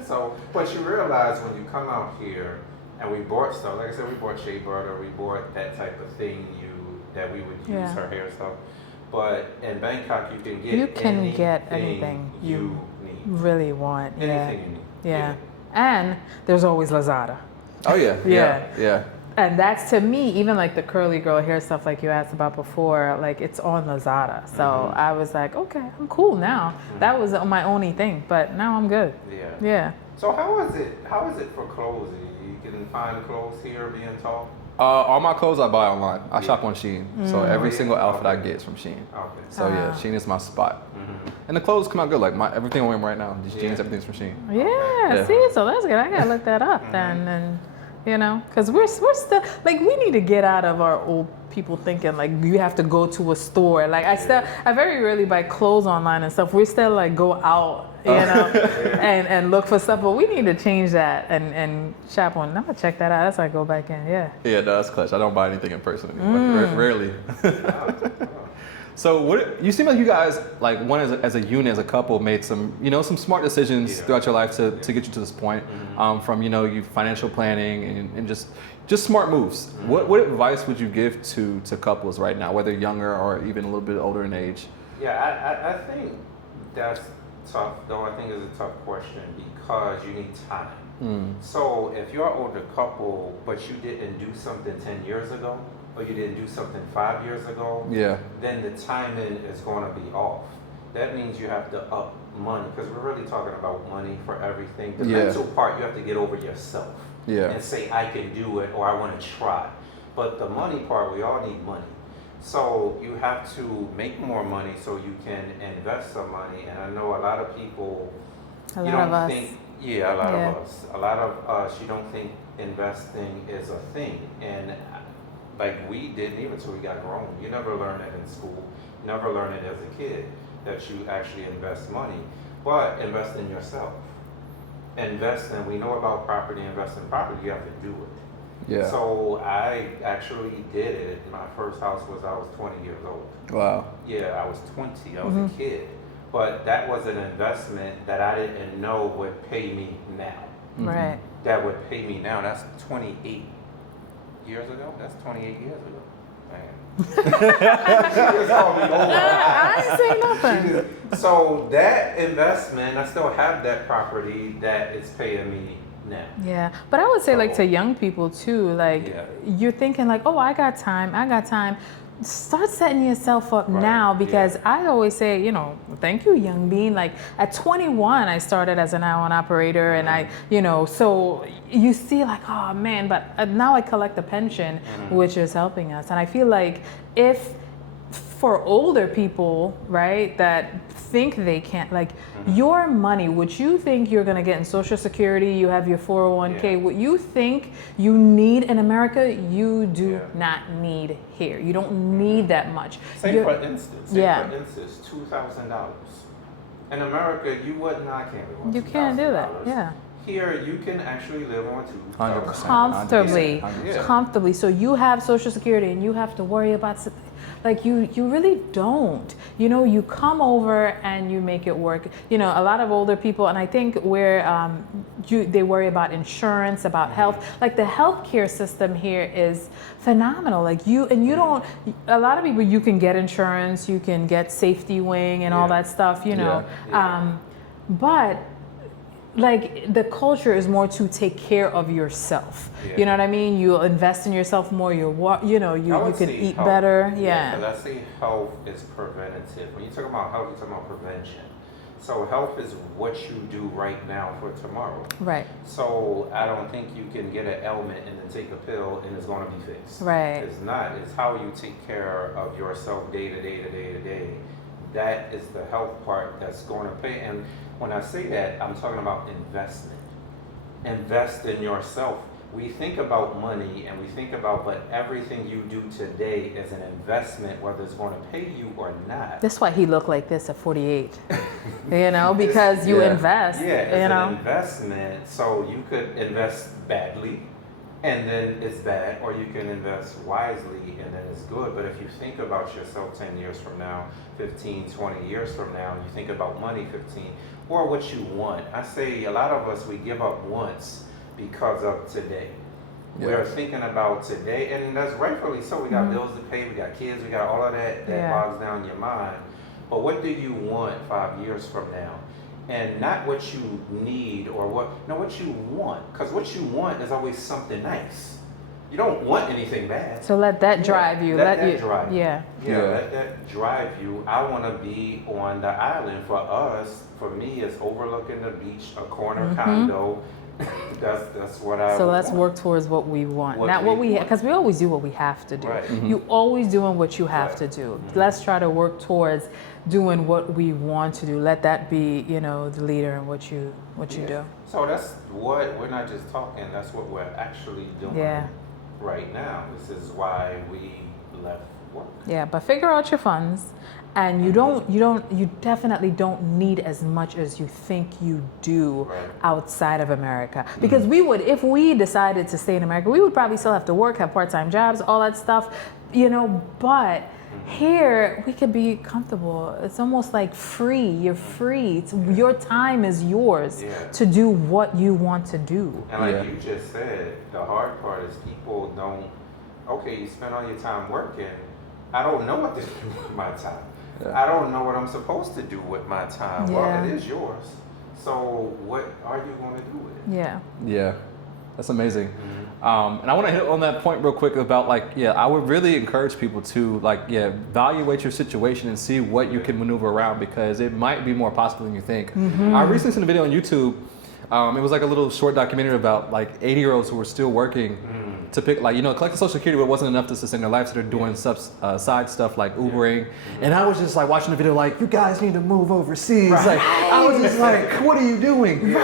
So, but you realize when you come out here, and we bought stuff. Like I said, we bought shea butter. We bought that type of thing that we would use her hair stuff. But in Bangkok, you can get anything you need. Really want. Anything you need. Yeah. And there's always Lazada. Oh yeah, yeah. And that's, to me, even like the curly girl hair stuff like you asked about before, like it's on Lazada. So I was like, okay, I'm cool now. That was my only thing, but now I'm good. Yeah. So how is it for clothes? You can find clothes here being tall? All my clothes I buy online. I shop on Shein. So every single outfit I get is from Shein. Okay. So yeah, Shein is my spot. And the clothes come out good. Like everything I'm wearing right now, these jeans, everything's from Shein. Yeah, see, so that's good. I gotta look that up then, and you know, because we're still like, we need to get out of our old people thinking like you have to go to a store. Like I very rarely buy clothes online and stuff. We still like go out, you know, and look for stuff. But we need to change that and shop on. I'm gonna check that out. That's why I go back in. Yeah. Yeah, no, that's clutch. I don't buy anything in person anymore. Rarely. So you seem like you guys, like one as a unit, as a couple, made some smart decisions throughout your life to get you to this point. From you financial planning and just smart moves. What advice would you give to couples right now, whether younger or even a little bit older in age? Yeah, I think that's tough. Though I think it's a tough question because you need time. So if you're an older couple but you didn't do something 10 years ago, or you didn't do something 5 years ago, then the timing is going to be off. That means you have to up money, because we're really talking about money for everything. The mental part, you have to get over yourself and say, I can do it, or I want to try. But the money part, we all need money. So you have to make more money so you can invest some money. And I know a lot of people, a lot of us, you don't think investing is a thing. And like we didn't even until we got grown. You never learn it in school. You never learn it as a kid that you actually invest money. But invest in yourself. We know about property, invest in property, you have to do it. Yeah. So I actually did it. My first house I was 20 years old. Wow. Yeah, I was 20. I was a kid. But that was an investment that I didn't know would pay me now. Right. That would pay me now. That's 28 years ago? That's 28 years ago. Man. She just called me old. I ain't say nothing. So that investment, I still have that property that is paying me now. Yeah, but I would say like to young people too, like you're thinking like, oh, I got time. Start setting yourself up now, because I always say, thank you, young being. Like at 21, I started as an hour operator, and I, so you see like, oh man, but now I collect a pension, which is helping us. And I feel like if for older people, right, that think they can't, like your money, what you think you're going to get in Social Security, you have your 401k, what you think you need in America, you do not need here. You don't need that much. For instance, $2,000. In America, you would not can't live on You can't do that. Yeah. Here, you can actually live on $2,000 comfortably. So you have Social Security, and you have to worry about. Like you really don't. You come over and you make it work. A lot of older people, and I think where they worry about insurance, about health. Like the healthcare system here is phenomenal. Like you don't. A lot of people, you can get insurance, you can get safety wing and all that stuff. But like the culture is more to take care of yourself. You know what I mean? You invest in yourself more. You can eat health, better. Because I say health is preventative. When you talk about health, you're talking about prevention. So health is what you do right now for tomorrow. Right. So I don't think you can get an ailment and then take a pill and it's going to be fixed. Right. It's not. It's how you take care of yourself day to day to day to day. That is the health part that's going to pay. And when I say that, I'm talking about investment. Invest in yourself. We think about money and we think about, but everything you do today is an investment, whether it's going to pay you or not. That's why he looked like this at 48. Because you invest. Yeah, it's an investment. So you could invest badly and then it's bad, or you can invest wisely and then it's good. But if you think about yourself 10 years from now, 15, 20 years from now, and you think about money 15, or what you want. I say a lot of us, we give up once because of today. We're thinking about today, and that's rightfully so. We got bills to pay, we got kids, we got all of that bogs down your mind. But what do you want 5 years from now? and not what you need or what you want. Because what you want is always something nice. You don't want anything bad. So let that drive you. Let that drive you. Yeah. Let that drive you. I want to be on the island. For me, it's overlooking the beach, a corner condo. That's what I. So let's work towards what we want, not what we because we always do what we have to do. Right. You always doing what you have to do. Let's try to work towards doing what we want to do. Let that be, the leader in what you do. So that's what we're not just talking. That's what we're actually doing right now. This is why we left work. Yeah, but figure out your funds. And you definitely don't need as much as you think you do outside of America. Because if we decided to stay in America, we would probably still have to work, have part-time jobs, all that stuff, but here we could be comfortable. It's almost like free. You're free. Your time is yours to do what you want to do. And like you just said, the hard part is people don't, you spend all your time working. I don't know what to do with my time. I don't know what I'm supposed to do with my time. Well, it is yours. So what are you going to do with it? Yeah, that's amazing. And I want to hit on that point real quick about I would really encourage people to evaluate your situation and see what you can maneuver around, because it might be more possible than you think. I recently seen a video on YouTube. It was like a little short documentary about 80-year-olds who were still working to pick collecting Social Security, but it wasn't enough to sustain their life, so they're doing side stuff like Ubering. And I was just watching the video you guys need to move overseas. I was just what are you doing?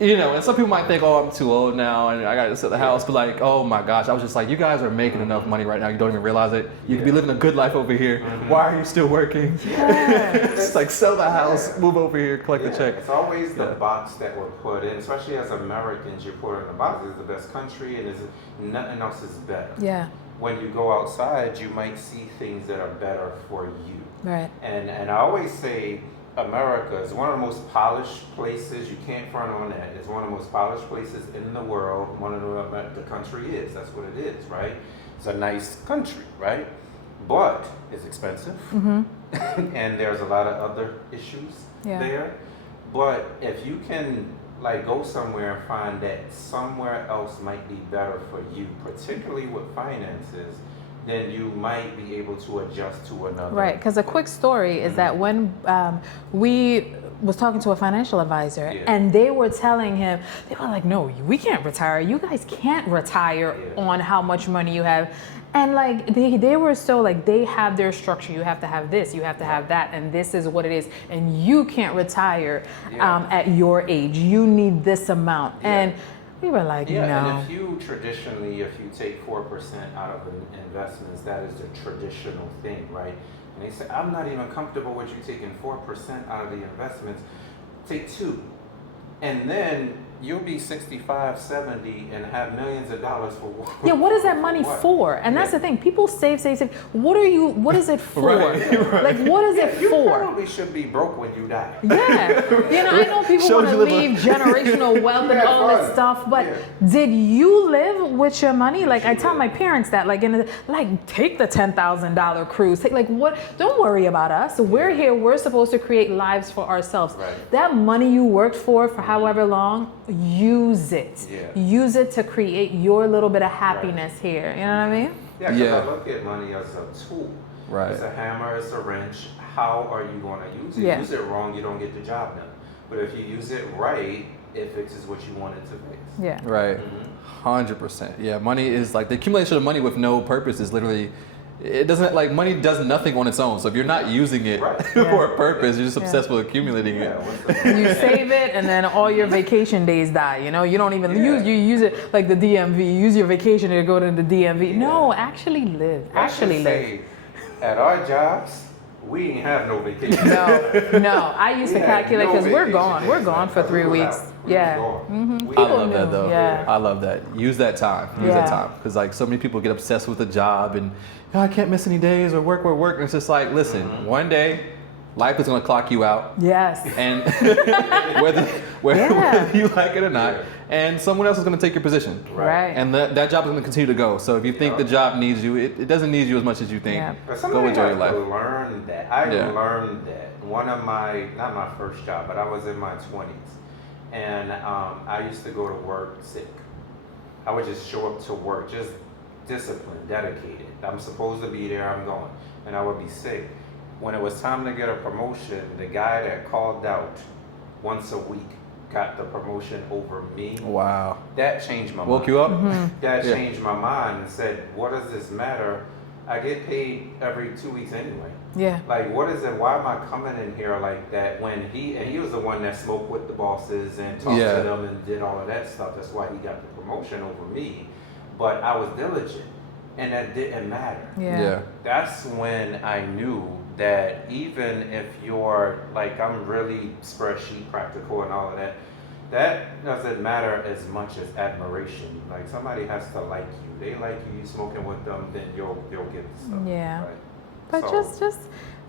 And some people might think, I'm too old now and I got to sit at the house, but oh my gosh, I was just you guys are making enough money right now, you don't even realize it. You could be living a good life over here. Why are you still working? It's sell the house, move over here, collect the check. It's always the box that we're put in, especially as Americans, you're put in the box. It's the best country and nothing else is better. Yeah. When you go outside, you might see things that are better for you. Right. And I always say, America is one of the most polished places. You can't front on that. It's one of the most polished places in the world. One of the country is. That's what it is, right? It's a nice country, right? But it's expensive, and there's a lot of other issues there. But if you can go somewhere and find that somewhere else might be better for you, particularly with finances, then you might be able to adjust to another. Right, because a quick story is that when we was talking to a financial advisor and they were telling him, they were like, no, we can't retire. You guys can't retire on how much money you have. And they were so they have their structure. You have to have this, you have to have that, and this is what it is. And you can't retire at your age. You need this amount. And we were like, no. And if you take 4% out of investments, that is the traditional thing, right? And they say, I'm not even comfortable with you taking 4% out of the investments. Take 2%. And then you'll be 65, 70 and have millions of dollars for what? What is that money for? And that's the thing. People save. What is it for? What is it you for? You probably should be broke when you die. I know people want to leave generational wealth and all this stuff, but did you live with your money? I tell my parents that, take the $10,000 cruise. What? Don't worry about us. We're here. We're supposed to create lives for ourselves. Right. That money you worked for however long, use it. Use it to create your little bit of happiness here. You know what I mean? Yeah, because I look at money as a tool. Right. It's a hammer, it's a wrench. How are you going to use it? Use it wrong, you don't get the job done. But if you use it right, it fixes what you want it to fix. Yeah. Right. 100%. Yeah, money is the accumulation of money with no purpose is literally, it doesn't, money does nothing on its own. So if you're not using it for a purpose, you're just obsessed with accumulating it. You save it and then all your vacation days die. You don't even use it like the DMV. You use your vacation to go to the DMV. No, actually live. At our jobs, we ain't have no vacation. No. I used to calculate because we're gone. We're gone for 3 weeks. I love that though. I love that. Use that time. That time. Because so many people get obsessed with the job and I can't miss any days or work. And it's just listen, one day life is going to clock you out. Yes. And whether you like it or not. And someone else is going to take your position. Right. And that job is going to continue to go. So if you think the job needs you, it doesn't need you as much as you think. Go enjoy your life. Learn that. I learned that. One of my, not my first job, but I was in my 20s. And I used to go to work sick. I would just show up to work, just disciplined, dedicated. I'm supposed to be there, I'm going. And I would be sick. When it was time to get a promotion, the guy that called out once a week got the promotion over me. Wow. That changed my mind. Woke you up? That changed my mind and said, what does this matter? I get paid every 2 weeks anyway. Yeah. Like, what is it? Why am I coming in here like that when he was the one that smoked with the bosses and talked to them and did all of that stuff. That's why he got the promotion over me. But I was diligent and that didn't matter. Yeah. That's when I knew that even if you're like, I'm really spreadsheet practical and all of that, that doesn't matter as much as admiration. Like, somebody has to like you. They like you smoking with them, then you'll get the stuff. Yeah. Right? But just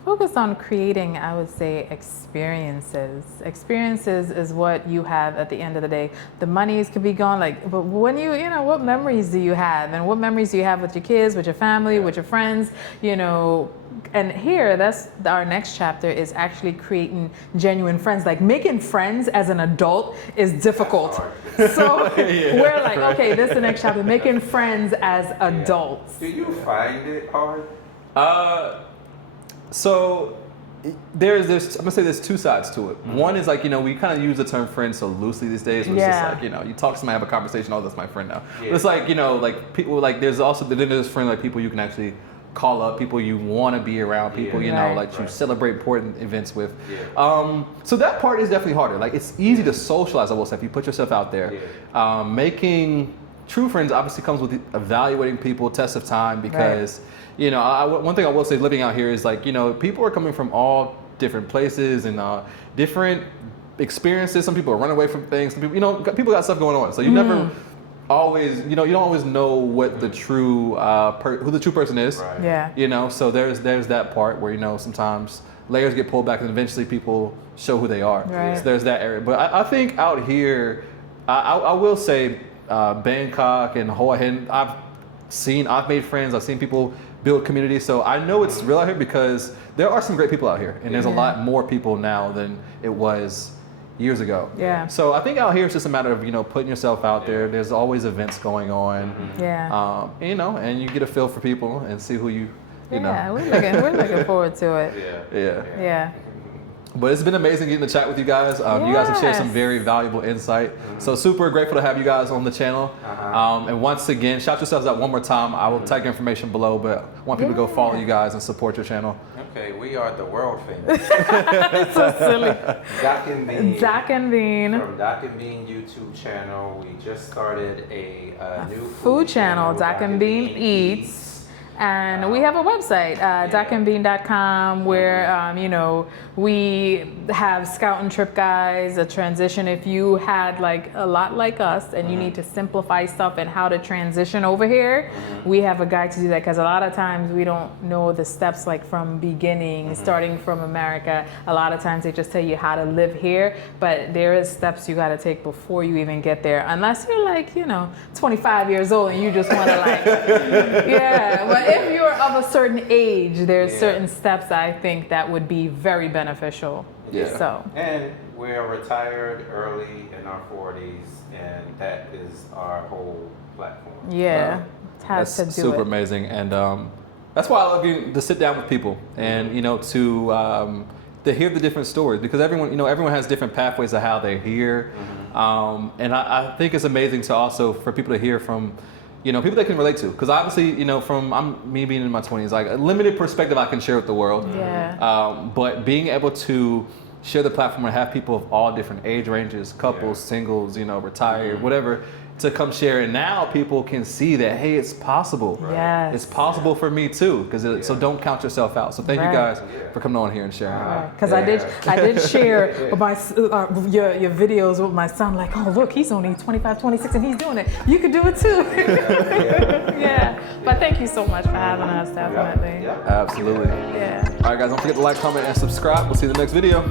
focus on creating, I would say, experiences. Experiences is what you have at the end of the day. The monies can be gone, but when you know, what memories do you have? And what memories do you have with your kids, with your family, with your friends, you know? And here, that's our next chapter, is actually creating genuine friends. Like, making friends as an adult is difficult. So we're like, okay, this is the next chapter, making friends as adults. Do you find it hard? So there's I'm gonna say there's two sides to it. One is like, you know, we kind of use the term friend so loosely these days. It's just like, you know, you talk to somebody, have a conversation, oh, that's my friend now. But it's like, you know, like people, like there's also, then there's friend, like people you can actually call up, people you want to be around, people you know, like you celebrate important events with. So that part is definitely harder. Like, it's easy to socialize, I will say, if you put yourself out there. Making true friends obviously comes with evaluating people, test of time, because you know, one thing I will say living out here is like, you know, people are coming from all different places and different experiences. Some people are running away from things. Some people, you know, people got stuff going on. So you never always, you know, you don't always know what the true, who the true person is. You know, so there's that part where, you know, sometimes layers get pulled back and eventually people show who they are. So there's that area. But I think out here, I will say Bangkok and Hua Hin, I've made friends, I've seen people build community, so I know it's real out here because there are some great people out here, and there's a lot more people now than it was years ago. So I think out here it's just a matter of, you know, putting yourself out there. There's always events going on. You know, and you get a feel for people and see who you know. We're looking forward to it. But it's been amazing getting to chat with you guys. You guys have shared some very valuable insight. So super grateful to have you guys on the channel. And once again, shout yourselves out one more time. I will tag your information below, but I want people to go follow you guys and support your channel. Okay, we are the world famous. So silly. Doc and Bean. Doc and Bean. From Doc and Bean YouTube channel. We just started a new food channel, Doc and Bean Eats. And we have a website, docandbean.com, where, you know, we have scout and trip guides, a transition. If you had like a lot like us and you need to simplify stuff and how to transition over here, we have a guide to do that, because a lot of times we don't know the steps, like from beginning, starting from America. A lot of times they just tell you how to live here, but there is steps you got to take before you even get there, unless you're like, you know, 25 years old and you just want to like, but if you're of a certain age, there's certain steps I think that would be very beneficial. So. And we're retired early in our 40s, and that is our whole platform. That's super amazing, and that's why I love you, to sit down with people and, you know, to hear the different stories, because everyone has different pathways of how they're here, and I think it's amazing to also for people to hear from, you know, people they can relate to, because obviously, you know, me being in my 20s, like a limited perspective I can share with the world. But being able to share the platform and have people of all different age ranges, couples, singles, you know, retired, whatever, to come share. And now people can see that, hey, it's possible. It's possible for me too. So don't count yourself out. So thank you guys for coming on here and sharing. Because I did share my your videos with my son, like, oh look, he's only 25, 26 and he's doing it. You could do it too. But thank you so much for having us, definitely. Absolutely. All right, guys, don't forget to like, comment, and subscribe. We'll see you in the next video.